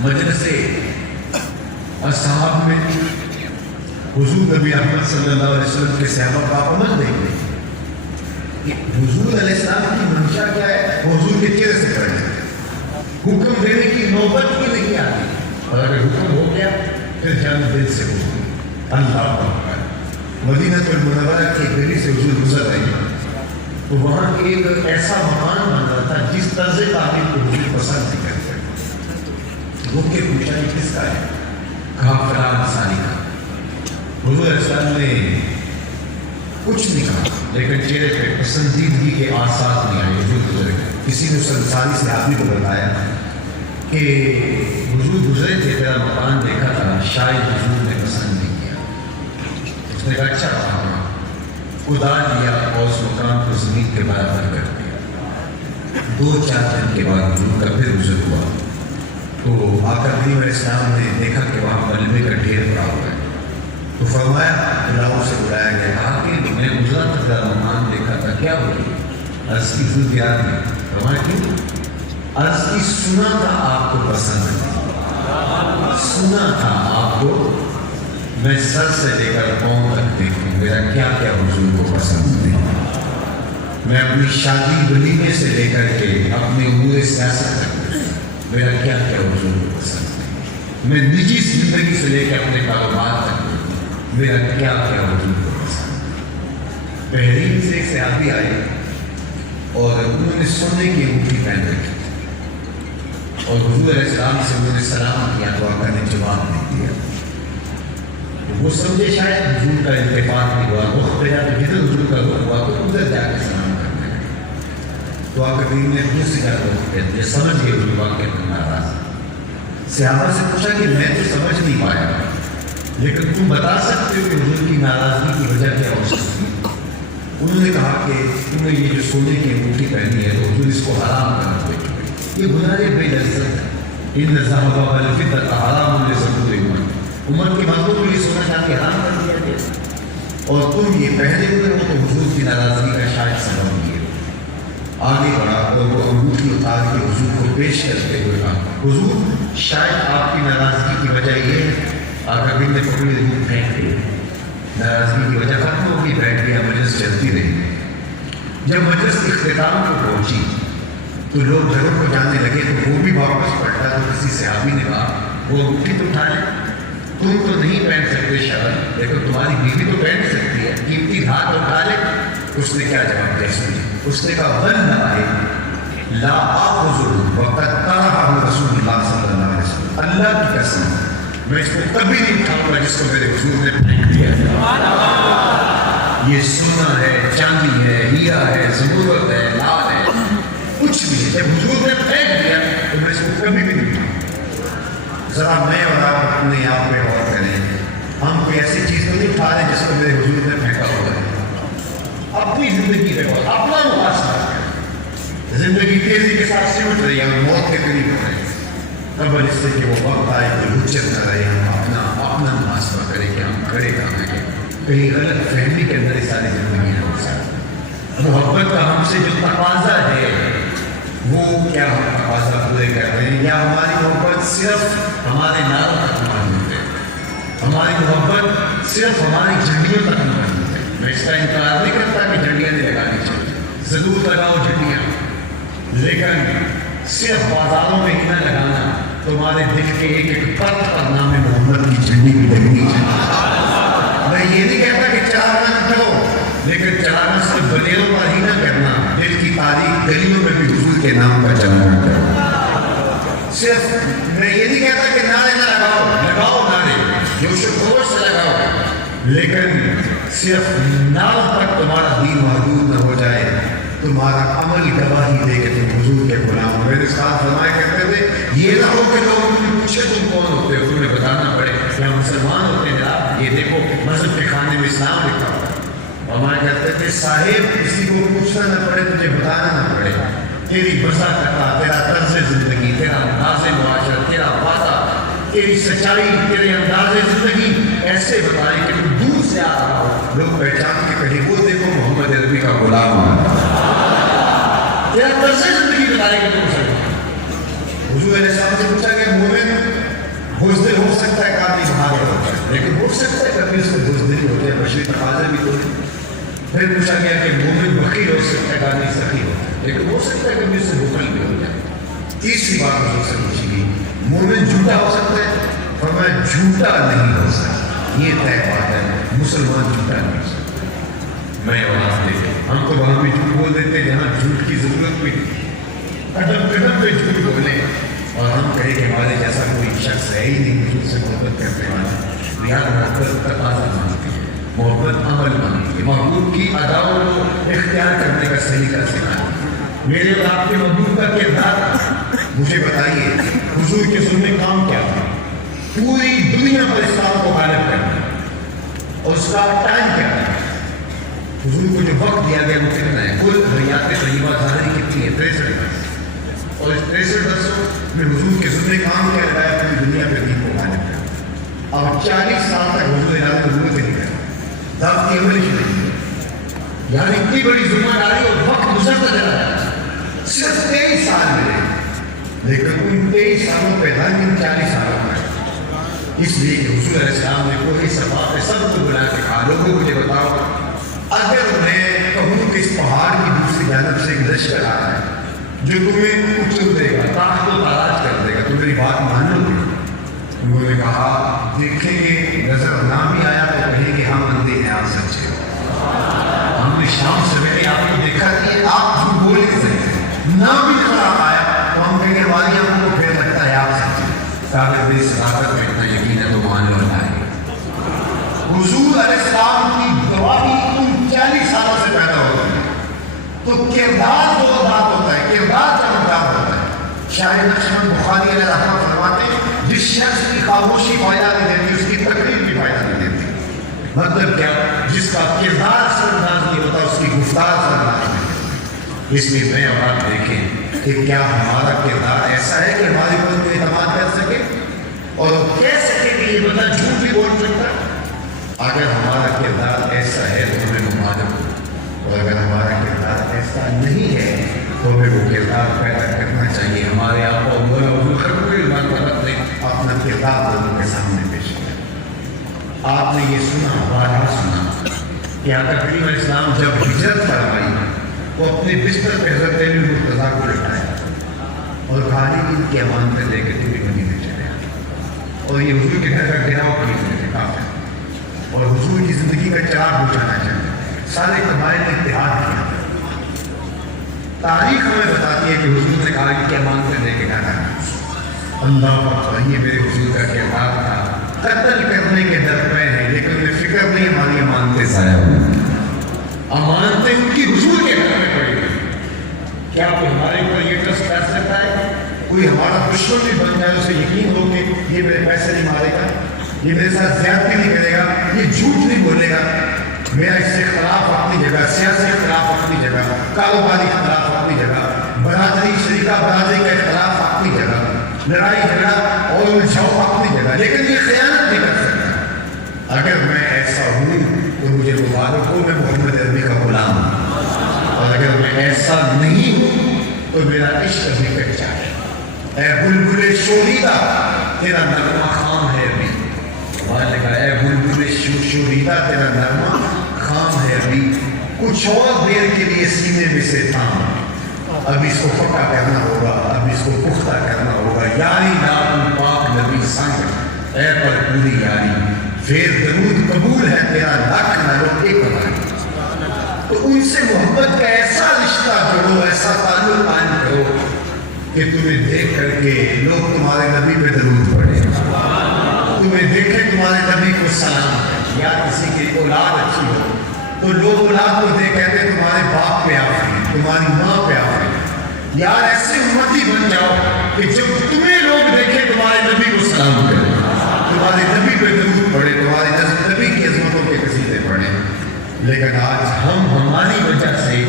مجلس اصحاب میں حضور نبی احمد صلی اللہ علیہ وسلم کے صحابہ کا عمل دیکھتے ہیں کہ حضور علیہ السلام کی منشا کیا ہے, حضور کے چہرے سے کریں. حکم دینے کی نوبت ہی نہیں آتی, اور اگر حکم ہو گیا پھر جان دل سے حکم. اللہ اکبر. مدینہ المنورہ کی گلی سے حضور گزر رہے ہیں تو وہاں ایک ایسا مکان بن رہا تھا جس طرز تعمیر کو حضور پسند نہیں کرتے. رک کے پوچھا یہ کس کا ہے؟ کہا فلاں انسانی کا. حضور علیہ السلام نے کچھ نہیں کہا, لیکن چہرے پہ پسندیدگی کے آثار نہیں آئے. حضور گزرے گئے. کسی نے اس انصاری صحابی کو بتایا کہ حضور گزرے تھے, تیرا مکان دیکھا تھا, شاید حضور نے پسند نہیں کیا. اس نے کہا اچھا کہا, خدا لیا اور اس مکان کو زمین کے برابر کر دیا. 2-4 دن کے بعد حضور کا پھر گزر ہوا تو آقا کریم علیہ السلام نے دیکھا کہ وہاں ملبے کا ڈھیر پڑا ہوا ہے. تو فرمایا, بلاؤں سے بلایا گیا, کہا کہ میں گزرا تھا, تیرا مکان دیکھا تھا, کیا ہو گئی؟ عرض کی حضور یاد نہیں. فرمایا کیوں؟ عرض کی سنا تھا آپ کو پسند نہیں, سنا تھا آپ کو, میں سر سے لے کر پاؤں تک دیکھوں میرا کیا کیا حضور کو پسند نہیں. میں اپنی شادی ولیمے سے لے کر کے اپنی امور سیاست تک میرا کیا کیا حضور کو پسند نہیں. میں نجی زندگی سے لے کے اپنے کاروبار تک میرا کیا کیا حضور کو پسند نہیں. بحرین سے ایک صحابی آئے اور انہوں نے سونے کی انگوٹھی پہن رکھی اور حضور علیہ السلام سے انہوں نے سلام کیا تو آقا نے جواب نہیں دیا. وہ سمجھے شاید حضور کا اتفاق نہیں ہوا, وقت پہ جا کے جدھر حضور کا رخ ہوا تو ادھر جا کے سلام کرنے لگے. تو آقا کریم نے دوسری جگہ رخ کیا, یہ سمجھ گئے حضور واقعہ میں ناراض. صحابہ سے پوچھا کہ میں تو سمجھ نہیں پایا, لیکن تم بتا سکتے ہو کہ حضور کی ناراضگی کی وجہ کیا ہو سکتی ہے؟ انہوں نے کہا کہ تم نے یہ جو سونے کی انگوٹھی پہنی ہے تو حضور اس کو حرام کرنا ہوئے. یہ گناہ بے لذت ہے. ان الذهب والفضة حرام لزبور الامم. امت کی باتوں کو یہ سونا چاندی حرام کر دیا گیا اور تم یہ پہنے ہوئے ہو تو حضور کی ناراضگی کا شاید سبب یہ. آگے بڑھا اور وہ انگوٹھی اتار کے حضور کو پیش کرتے ہوئے کہا, حضور شاید آپ کی ناراضگی کی وجہ یہ ہے. آقا نے پکڑے دودھ پھینک دیا, ناراضگی کی وجہ ختم ہو گئی, بیٹھ گیا, مجلس چلتی رہی. جب مجلس اختتام کو پہنچی تو لوگ گھروں کو جانے لگے تو وہ بھی واپس پلٹا تو کسی صحابی نے کہا وہ انگوٹھی تو اٹھا لیں, تم تو نہیں پہن سکتے شرم, لیکن تمہاری بیوی تو پہن سکتی ہے, قیمتی ہاتھ اٹھا لے. اس نے کیا جواب دیا سنیے. اس نے کہا ون نہ لا آخذ وقت طرحہ رسول اللہ صلی اللہ علیہ وسلم, اللہ کی قسم میں اس کو کبھی نہیں اٹھاؤں گا جس کو میرے حضور نے پھینک دیا. یہ سونا ہے, چاندی ہے, ہیرا ہے, زمرد ہے, لال ہے, کچھ بھی. جب حضور نے پھینک دیا تو میں اس کو کبھی بھی نہیں اٹھاؤں. ذرا میں اور آپ اپنے آپ پہ غور کریں. ہم کوئی ایسی چیز تو نہیں اٹھا رہے جس کو میرے حضور نے پھینکا ہوا ہے. اپنی زندگی پہ غور, اپنا محاسبہ کریں. زندگی تیزی کے ساتھ سمٹ رہی ہے اور موت کے قریب ہو رہی ہے. قبل اس سے کہ وہ وقت آئے تو لچت نہ رہے, ہم اپنا محاسبہ کریں کہ ہم کھڑے کہاں ہیں. کہیں غلط فہمی کے اندر ساری زندگی ہو سکتی. محبت کا ہم سے جو تقاضا ہے وہ کیا ہم تقاضا پورے کر رہے ہیں، یا ہماری محبت صرف ہمارے نعروں تک محدود ہے، ہماری محبت صرف ہماری جھنڈیوں تک محدود ہے۔ میں اس کا انکار نہیں کرتا کہ جھنڈیاں نہیں لگانی چاہیے، ضرور لگاؤ جھنڈیاں، لیکن صرف بازاروں میں ہی نہ لگانا، تمہارے دل کے ایک ایک پرت پر نام محمد کی جھنڈی بھی لگنی چاہیے۔ میں یہ نہیں کہتا کہ چلانا نہ کرو، لیکن چلانا صرف بلیروں پر ہی نہ کرنا، دل کی تاریخ گلیوں میں بھی حضور کے نام کا چلانا کرو۔ صرف میں یہ نہیں کہتا کہ نعرے نہ لگاؤ نعرے، جوش و خروش سے لگاؤ، لیکن صرف نام تک تمہارا دین محدود نہ ہو جائے، تمہارا عمل گواہی دے کہ تم حضور کے غلام ہو۔ میرے ساتھ فرمایا کرتے تھے، یہ نہ ہو کہ لوگ تمہیں پوچھے تم کون ہوتے ہو، تمہیں بتانا پڑے کہ ہم مسلمان ہوتے ہیں جناب، یہ دیکھو مذہب کے خانے میں اسلام لکھا ہوا ہے۔ فرمایا کرتے تھے، صاحب کسی کو پوچھنا نہ پڑے، تجھے بتانا نہ پڑے، تیری بذات تیرا طرز زندگی، تیرا انداز معاشرت، تیرا وعدہ، تیری سچائی، تیرے انداز زندگی ایسے بتائے کہ تم دور سے آ رہا ہو، لوگ پہچان کے کہیں وہ دیکھو محمد عربی کا غلام ہے۔ تیرا طرز زندگی بتائے کہ تم مسلمان۔ حضور علیہ السلام سے پوچھا کہ مومن بزدل ہو سکتا ہے، کافی بہادر ہوتا ہے، لیکن ہو سکتا ہے کبھی اس کو بزدلی ہوتے ہیں، بشری تقاضے بھی ہوتے ہیں۔ پھر پوچھا گیا کہ مومن بخیل ہو سکتا ہے، کافی سخی ہوتا ہے، لیکن ہو سکتا ہے کبھی اس سے بخل بھی ہو جائے۔ تیسری بات حضور سے پوچھی گئی، مومن جھوٹا ہو سکتا ہے؟ فرمایا جھوٹا نہیں ہو سکتا، یہ طے بات ہے، مسلمان جھوٹا نہیں ہو سکتا۔ میں اور آپ دیکھیں، ہم تو وہاں بھی جھوٹ بول دیتے ہیں جہاں جھوٹ کی ضرورت بھی نہیں، قدم قدم پہ جھوٹ بولیں اور ہم کہیں کہ ہمارے جیسا کوئی شخص ہے ہی نہیں حضور سے محبت کرنے والا۔ یاد محبت تقاضا مانگتی ہے، محبت عمل مانگتی ہے، محبوب کی اداؤں کو اختیار کرنے کا سلیقہ سکھاتی ہے۔ میرے اور آپ کے محبوب کا کردار مجھے بتائیے، حضور کے ذمہ کام کیا تھا؟ پوری دنیا پر اسلام کو غالب کرنا، اور اس کا ٹائم کیا تھا؟ حضور کو جو وقت دیا گیا وہ کتنا ہے؟ کل حیات طیبہ ظاہری کتنی ہے؟ 63 برس، اور اس 63 برسوں میں حضور کے ذمہ کام کیا لگایا پوری دنیا پہ دین کو غالب کرنا۔ اب 40 سال تک حضور اجازت ضرورت نہیں کرنا، دعوت کی عمل ہی نہیں، یعنی اتنی بڑی ذمہ داری اور وقت گزرتا چلا جاتا، صرف 23 سال ملے، لیکن ان 23 سالوں پہ نہ ان 40 سالوں میں، اس لیے کہ حضور علیہ السلام نے کوئی صفحہ پہ سب کو بلا کے کہا، لوگوں مجھے بتاؤ اگر میں کہوں کہ اس پہاڑ کی دوسری جانب سے ایک لشکر آ رہا ہے جو تمہیں کچل دے گا، تاخت و تاراج کر دے گا، تو میری بات مان لو گے؟ انہوں نے کہا دیکھیں گے، نظر نہ بھی آیا تو کہیں گے ہم اندھے ہیں، آپ سچے ہو۔ ہم نے شام سویرے آپ کو دیکھا کہ آپ جھوٹ بول نہیں سکتے، نہ بھی نظر آیا تو ہم کہیں گے والی ہم کو پھر لگتا ہے آپ سچے۔ اگر میری صداقت میں اتنا یقین ہے تو مان لو ہے۔ حضور علیہ السلام کی گواہی ان 40 سالوں سے پیدا ہوتی ہے، تو کردار دو بات ہوتا ہے، کردار کا مقدار ہوتا ہے۔ شاہ نقشبند بخاری علیہ رحمہ فرماتے ہیں جس شخص کی خاموشی فائدہ نہیں دیتی اس کی تقریر بھی فائدہ نہیں دیتی۔ مطلب کیا؟ جس کا کردار سرنداز نہیں ہوتا اس کی گفتار سرنداز نہیں ہوتی۔ اس لیے میں اور آپ دیکھیں کہ کیا ہمارا کردار ایسا ہے کہ ہمارے اوپر کوئی اعتماد کر سکے اور کہہ سکے کہ یہ بندہ جھوٹ بھی بول سکتا ہے؟ اگر ہمارا کردار ایسا ہے تو ہمیں ممانعت ہو، اور اگر ہمارا کردار ایسا نہیں ہے تو ہمیں وہ کردار پیدا کرنا چاہیے۔ ہمارے آپ کو نے اپنا کردار لوگوں کے سامنے پیش کیا۔ آپ نے یہ سنا، بارہا سنا کہ حضرت کریم علیہ السلام جب ہجرت فرمائی تو اپنے بستر پہ حضرت علی مرتضیٰ کو لٹایا اور خالی ان کی امانتیں لے کے پوری مدینے چلے آئے، اور یہ حضور کے گھر کا گھیراؤ کیے ہوئے تھے کافی، اور حضور کی زندگی کا چراغ بجھانا چاہتے، سارے قبائل نے اتحاد کیا۔ تاریخ ہمیں بتاتی ہے کہ حضور نے کہا کہ کیا مانگتے لے کے جانا ہے۔ اللہ پر یہ میرے حضور کا کردار تھا، قتل کرنے کے در پہ ہیں لیکن انہیں فکر نہیں ہماری امانتیں ضائع ہوئی، امانتیں ان کی حضور کے گھر میں پڑی ہوئی۔ کیا کوئی ہمارے اوپر یہ ٹرسٹ کر سکتا ہے؟ کوئی ہمارا دشمن بھی بن جائے، اسے یقین ہو کہ یہ میرے پیسے نہیں مارے گا، یہ میرے ساتھ زیادتی نہیں کرے گا، یہ جھوٹ نہیں بولے گا، میرا اس سے اختلاف اپنی جگہ، سیاسی اختلاف اپنی جگہ، کاروباری اختلاف اپنی جگہ، برادری شریکہ برادری کا اختلاف اپنی جگہ، لڑائی جھگڑا اور الجھاؤ اپنی جگہ، لیکن یہ خیانت نہیں کر سکتا۔ اگر میں ایسا ہوں تو مجھے مبارک ہو، میں محمد عربی کا غلام ہوں، اور اگر میں ایسا نہیں ہوں تو میرا عشق ابھی کچا ہے. اے بلبل شوریدہ تیرا نغمہ خام ہے ابھی. کہا اے بلبل شوریدہ تیرا نغمہ خام ہے ابھی. کچھ اور دیر کے لیے سینے میں سے تھام. اب اس کو پکا کرنا ہوگا, اب اس کو پختہ کرنا ہوگا. یاری نام پاک نبی سنگ اے پر پوری یاری. پھر درود قبول ہے تیرا لاکھ نہ روکے کمائی. تو ان سے محبت کا ایسا رشتہ جوڑو, ایسا تعلق قائم کرو کہ تمہیں دیکھ کر کے لوگ تمہارے نبی پہ درود پڑھیں, تمہیں دیکھیں تمہارے نبی کو سلام کریں. یا کسی کی اولاد اچھی ہو تو لوگ اولاد کو دیکھ کہتے ہیں تمہارے باپ پہ آفرین, تمہاری ماں پہ آفرین. یار ایسے امتی بن جاؤ کہ جب تمہیں لوگ دیکھیں تمہارے نبی کو سلام کریں, تمہارے نبی پہ درود پڑھیں, تمہارے نبی کی عظمتوں کے قصیدے پڑھیں. لیکن آج ہم ہماری وجہ سے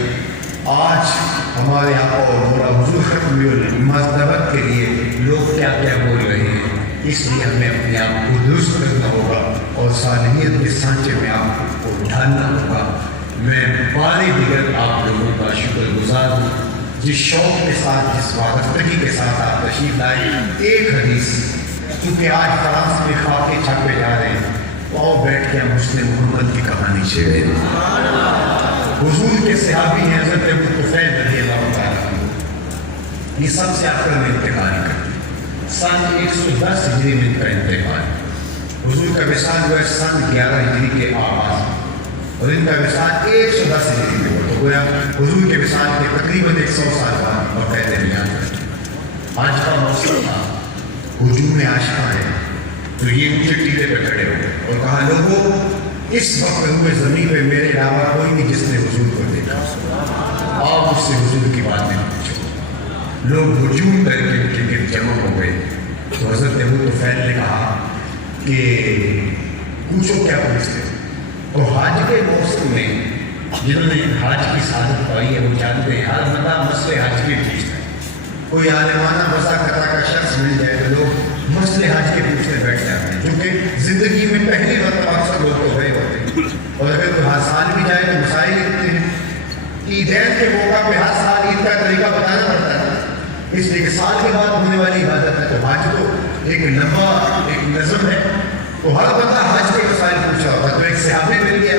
آج ہمارے آقا اور مولا حضور ختم مرتبت کے لیے لوگ کیا کیا بول رہے ہیں. اس لیے ہمیں اپنے آپ کو درست کرنا ہوگا اور صالحیت کے سانچے میں آپ کو ڈھالنا ہوگا. میں بار دیگر آپ لوگوں کا شکر گزار ہوں جس شوق کے ساتھ, جس وابستگی کے ساتھ آپ تشریف لائے. ایک حدیث کیونکہ آج فرانس میں خاکے چھاپے جا رہے ہیں, اور بیٹھ کے ہم مسلم محمد کی کہانی چھیڑے. حضور کے صحابی ہیں حضرت ابو طفیل رضی اللہ تعالیٰ عنہ. یہ سب سے آخر میں انتقال کرتے ہیں. سن 110 ہجری میں ان کا انتقال. حضور کا وصال ہوا ہے سن 11 ہجری کے آغاز میں, اور ان کا وصال 110 ہجری میں ہوا. تو گویا حضور کے وصال کے تقریباً 100 سال بعد باقاعدہ بیان کرتے ہیں. آج کا موسم تھا ہجوم عاشقاں ہے. تو یہ اونچے ٹیلے پہ کھڑے ہو گئے اور کہا لوگوں اس وقت ہوئے زمین پہ میرے علاوہ کوئی نہیں جس نے حضور کو دیکھا, آپ اس سے حضور کی باتیں پوچھو. لوگ ہجوم کر کے ان کے گرد جمع ہو گئے. تو حضرت ابو طفیل نے کہا کہ پوچھو کیا پوچھتے. تو حج کے موسم میں جنہوں نے حج کی سعادت پائی ہے وہ جانتے ہیں ہر بندہ مسئلے حج کے پوچھتا ہے. کوئی عالمانہ بسا قطع کا شخص مل جائے تو لوگ مسئلے حج کے پوچھنے بیٹھ جاتے ہیں, کیونکہ زندگی میں پہلی مرتبہ اکثر لوگ تو گئے ہوتے ہیں. اور اگر کوئی ہر سال بھی جائے تو مسائل اتنے ہیں. عیدین کے موقع پہ ہر سال عید کا طریقہ بتانا پڑتا ہے, اس لیے کہ سال کے بعد ہونے والی عبادت ہے. تو حج تو ایک لمبا ایک نظم ہے. تو ہر بندہ حج کے مسائل پوچھا ہوتا ہے. تو ایک صحابی مل گیا,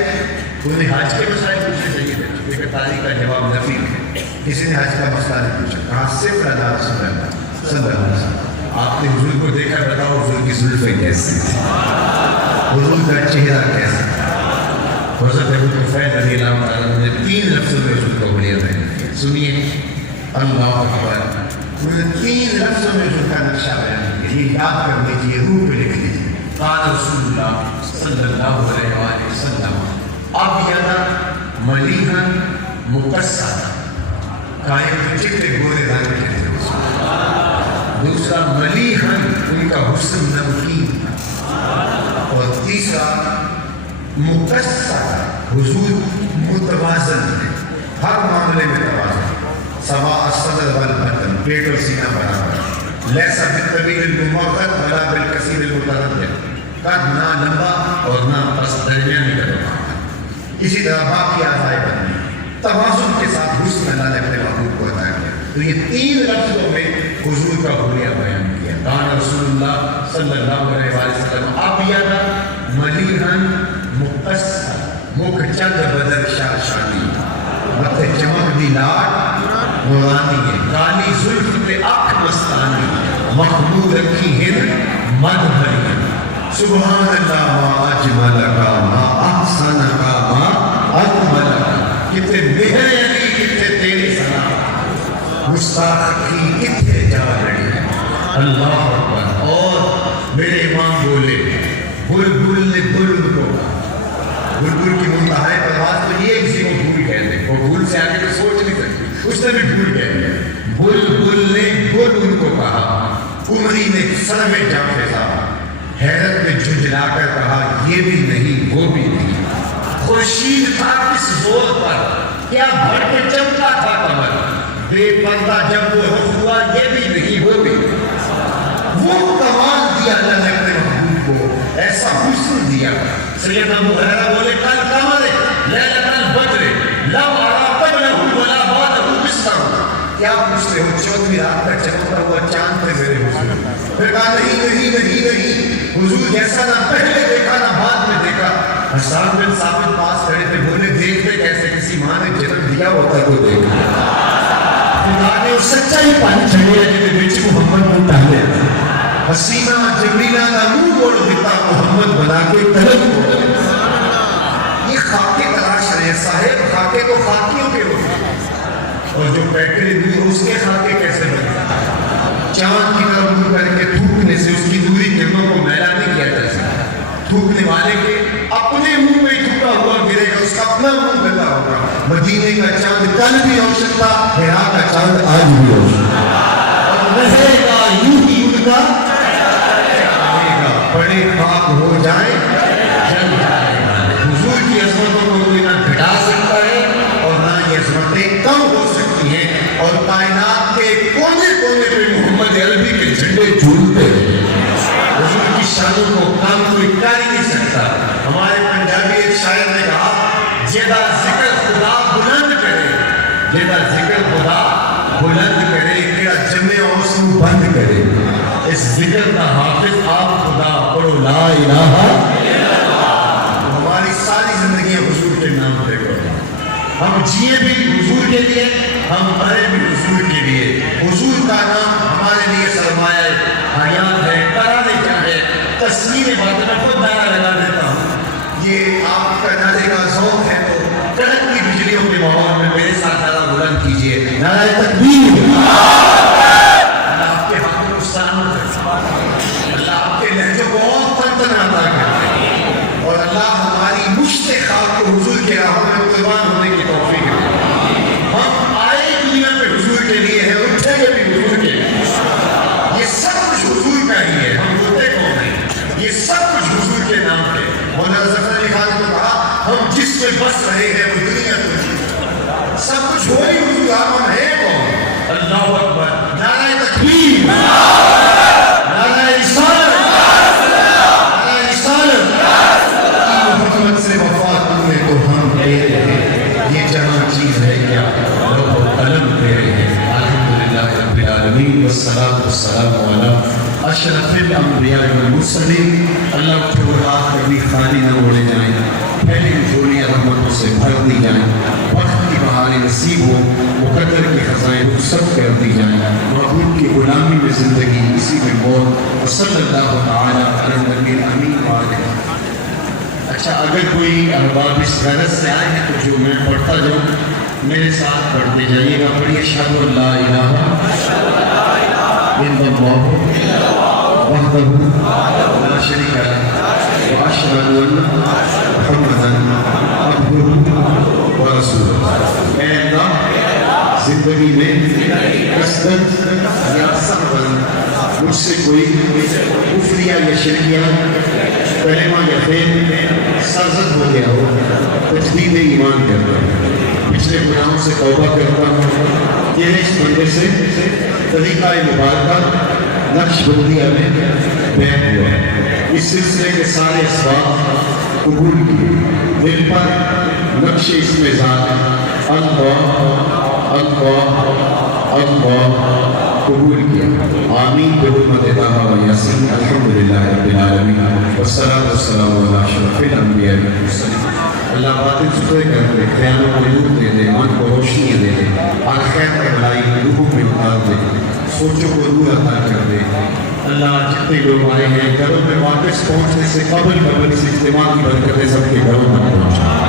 انہوں نے حج کے مسائل پوچھنے چاہیے تھے, کیونکہ تاریخ کا جواب نفی ہے. کسی نے حج کا مسئلہ نہیں پوچھا. کہا صرف اللہ رسول اللہ صلی اللہ علیہ وسلم. آپ نے حضور کو دیکھا, بتاؤ حضور کی زلفیں کیسی تھی, حضور کا چہرہ کیسا تھا. حضرت ابو طفیل رضی اللہ تعالیٰ نے 3 لفظوں میں حضور کو بڑھیا بیان کیا. سنیے, اللہ اکبر. انہوں نے 3 لفظوں میں حضور کا نقشہ بیان کیا. یہ یاد کر لیجیے, روح پہ لکھ لیجیے. قال رسول اللہ صلی اللہ علیہ وآلہ وسلم ابیض ملیحا مقصدا. کائے چٹے گورے رنگ کے تھے. دوسرا ملیحن, ان کا حسن نمکین تھا. اور تیسرا مقصد, حضور متوازن ہے, ہر معاملے میں توازن. سوا الصدر والبطن, پیٹ اور سینہ برابر. لیسا بالطویل الممغد ولا بالقصیر المتردد, قد نہ لمبا اور نہ پس, درمیانی قد. اسی طرح باقی اعضاء بدن توازن کے ساتھ حسن اللہ نے اپنے محبوب کو عطا کیا. تو یہ 3 لفظوں میں حضور کا حلیہ بیان کیا. کان رسول اللہ صلی اللہ علیہ وسلم ابیض ملیحا مقصدا, مکھ چند بدر شاشانی, متھے چمک دی لاٹ نورانی ہے, کالی زلف پہ آنکھ مستانی, مخمور رکھی ہند مد بھری. سبحان اللہ ما اجمل کا ما احسن کا ما اجمل کا. کتنے مہر علی, کتنے تیری سلام, گستاخی کتنے جا لڑی ہے. اللہ اکبر. اور میرے امام بولے, بلبل نے بل ان کو کہا. بلبل کی منتہائی پرواز تو یہ کسی کو بھول کہتے ہیں, وہ بھول سے آگے تو سوچ نہیں سکتی, اس نے بھی بھول کہہ دیا. بلبل نے بل ان کو کہا. عمری نے سر میں جا پھینسا, حیرت میں جھنجھلا کر کہا یہ بھی نہیں وہ بھی نہیں. خورشید تھا کس زور پر, کیا بھر کے چمکا تھا کمر, بے پردہ جب وہ رخ ہوا یہ بھی نہیں وہ بھی نہیں. وہ کمال دیا اللہ نے اپنے محبوب کو, ایسا حسن دیا. سید ابو ہریرہ بولے کل قمر لیلۃ البدر لم ارى قبلہ ولا بعدہ مثلہ. کیا پوچھتے ہو؟ چوتھویں رات کا چمکتا ہوا چاند تھے میرے حضور۔ پھر کہا نہیں نہیں نہیں نہیں، حضور جیسا نہ پہلے دیکھا نہ بعد میں دیکھا۔ حسان بن ثابت پاس کھڑے تھے، بولے دیکھتے کیسے؟ کسی ماں نے جنم دیا ہوتا تو دیکھا۔ خدا نے وہ سچائی پانی چڑھے ہے جنہیں بیچ محمد کو ٹہلے حسینہ جمیلہ کا منہ موڑ دیتا محمد بنا کے طلب کو۔ یہ خاکے تلاش رہے ہیں صاحب، خاکے تو خاکیوں کے ہوتے ہیں، اور جو پیکرے دور اس کے خاکے کیسے بنے؟ چاند کی طرف منہ کر کے تھوکنے سے اس کی دوری کرنوں کو میلا نہیں کیا جا سکتا۔ تھوکنے والے کے اپنے منہ میں تھوکا ہوا گرے گا، اس کا اپنا منہ گلا ہوگا۔ مدینے کا چاند کل بھی روشن تھا، حرا کا چاند آج بھی روشن ہے، اور رہے گا یوں ہی ان کا بڑے خاک ہو جائیں جل جائے گا۔ حضور کی عظمتوں کو کوئی نہ گھٹا سکتا ہے اور نہ یہ عظمتیں کم ہو سکتی ہیں، اور کائنات کے کونے کونے پہ محمد عربی کے جھنڈے جھولتے ہیں۔ حضور کی شانوں کو کام کوئی کر ہی نہیں سکتا۔ ہمارے پنجابی ایک شاعر نے کہا جیدہ ذکر خدا بلند کرے، جیدہ ذکر خدا بلند کرے، کیا جمع اوسو بند کرے۔ اس ذکر کا حافظ آپ خدا پڑھو لا الہ الا اللہ۔ ہماری ساری زندگیاں حضور کے نام پہ کرو، ہم جیے بھی حضور کے لیے، ہم مرے بھی حضور کے لیے۔ حضور کا نام ہمارے لیے سرمایہ حیات ہے، کرانے چاہے تصویر بات میں خود نعرہ لگا دیتا ہوں۔ یہ آپ کا نعرے کا ذوق ہے تو کڑکتی بجلیوں کے ماحول میں میرے ساتھ نعرہ بلند کیجیے، نعرہ تکبیر۔ اللہ آپ کے ہاتھوں کو سلامت رکھے، اللہ آپ کے لہجوں کو اور تنتنا عطا کرے، اور اللہ ہماری مشت خاک کو حضور کے راہوں میں قربان ہونے کی توفیق دے۔ ہم آئے دنیا پہ حضور کے لیے ہیں، اٹھیں گے بھی حضور کے لیے۔ یہ سب کچھ حضور کا ہی ہے، ہم ہوتے کون ہیں؟ یہ سب کچھ حضور کے نام پہ۔ مولانا ظفر علی خان نے کہا ہم جس میں بس رہے ہیں وہ دنیا تو سب کچھ ہو ہی حضور، ہم ہیں کون؟ اللہ اکبر، نعرہ تکبیر، نعرہ رسالت، نعرہ رسالت۔ محمد سے وفا تمہیں تو ہم تیرے ہیں، یہ جہاں چیز ہے کیا لوح و قلم تیرے ہیں۔ الحمدللہ رب العالمین والصلاة والسلام علی اشرف الانبیاء والمرسلین۔ اللہ اٹھے اور رات کبھی خالی نہ اوڑے جائیں، پھیلی جھولیاں رحمتوں سے بھر دی جائیں، وقت کی بہاریں نصیب ہو، مقدر کی خزائیں رخصت کر دی جائیں، محبوب کی غلامی میں زندگی، اسی میں موت۔ وصلی اللہ تعالی علی النبی الامین وآلہ۔ اچھا، اگر کوئی احباب اس غرض سے آئے ہیں تو جو میں پڑھتا جاؤں میرے ساتھ پڑھتے جائیے گا۔ پڑھیے اشہد ان لا الہ الا اللہ وحدہ لا شریک لہ واشہد ان محمدا عبدہ ورسولہ۔ اے اللہ، زندگی میں کثرت یا سہواً مجھ سے کوئی کفریہ یا شرکیہ کلمہ یا فعل سرزد ہو گیا ہو، تجدید ایمان کرتا ہوں، پچھلے گناہوں سے توبہ کرتا ہوں۔ تیرے اس بندے سے طریقہ مبارکہ نقش بندیہ میں بیان ہوا، اس سلسلے کے سارے اسباب قبول کیے، دل پر نقش اس میں ذات اللہ اللہ اللہ قبول کیا۔ آمین بحرمت طٰہٰ و یاسین۔ الحمدللہ رب العالمین والصلاۃ والسلام علی اشرف الانبیاء والمرسلین۔ اللہ باطل ستھرے کر دے، خیالوں کو نور دے دے، من کو روشنی دے دے، آخرت کی بھلائی روحوں میں اتار دے، سوچوں کو نور عطا کر دے۔ اللہ جتنے لوگ آئے ہیں گھروں میں واپس پہنچنے سے قبل اس اجتماع کی برکتیں سب کے گھروں تک پہنچا۔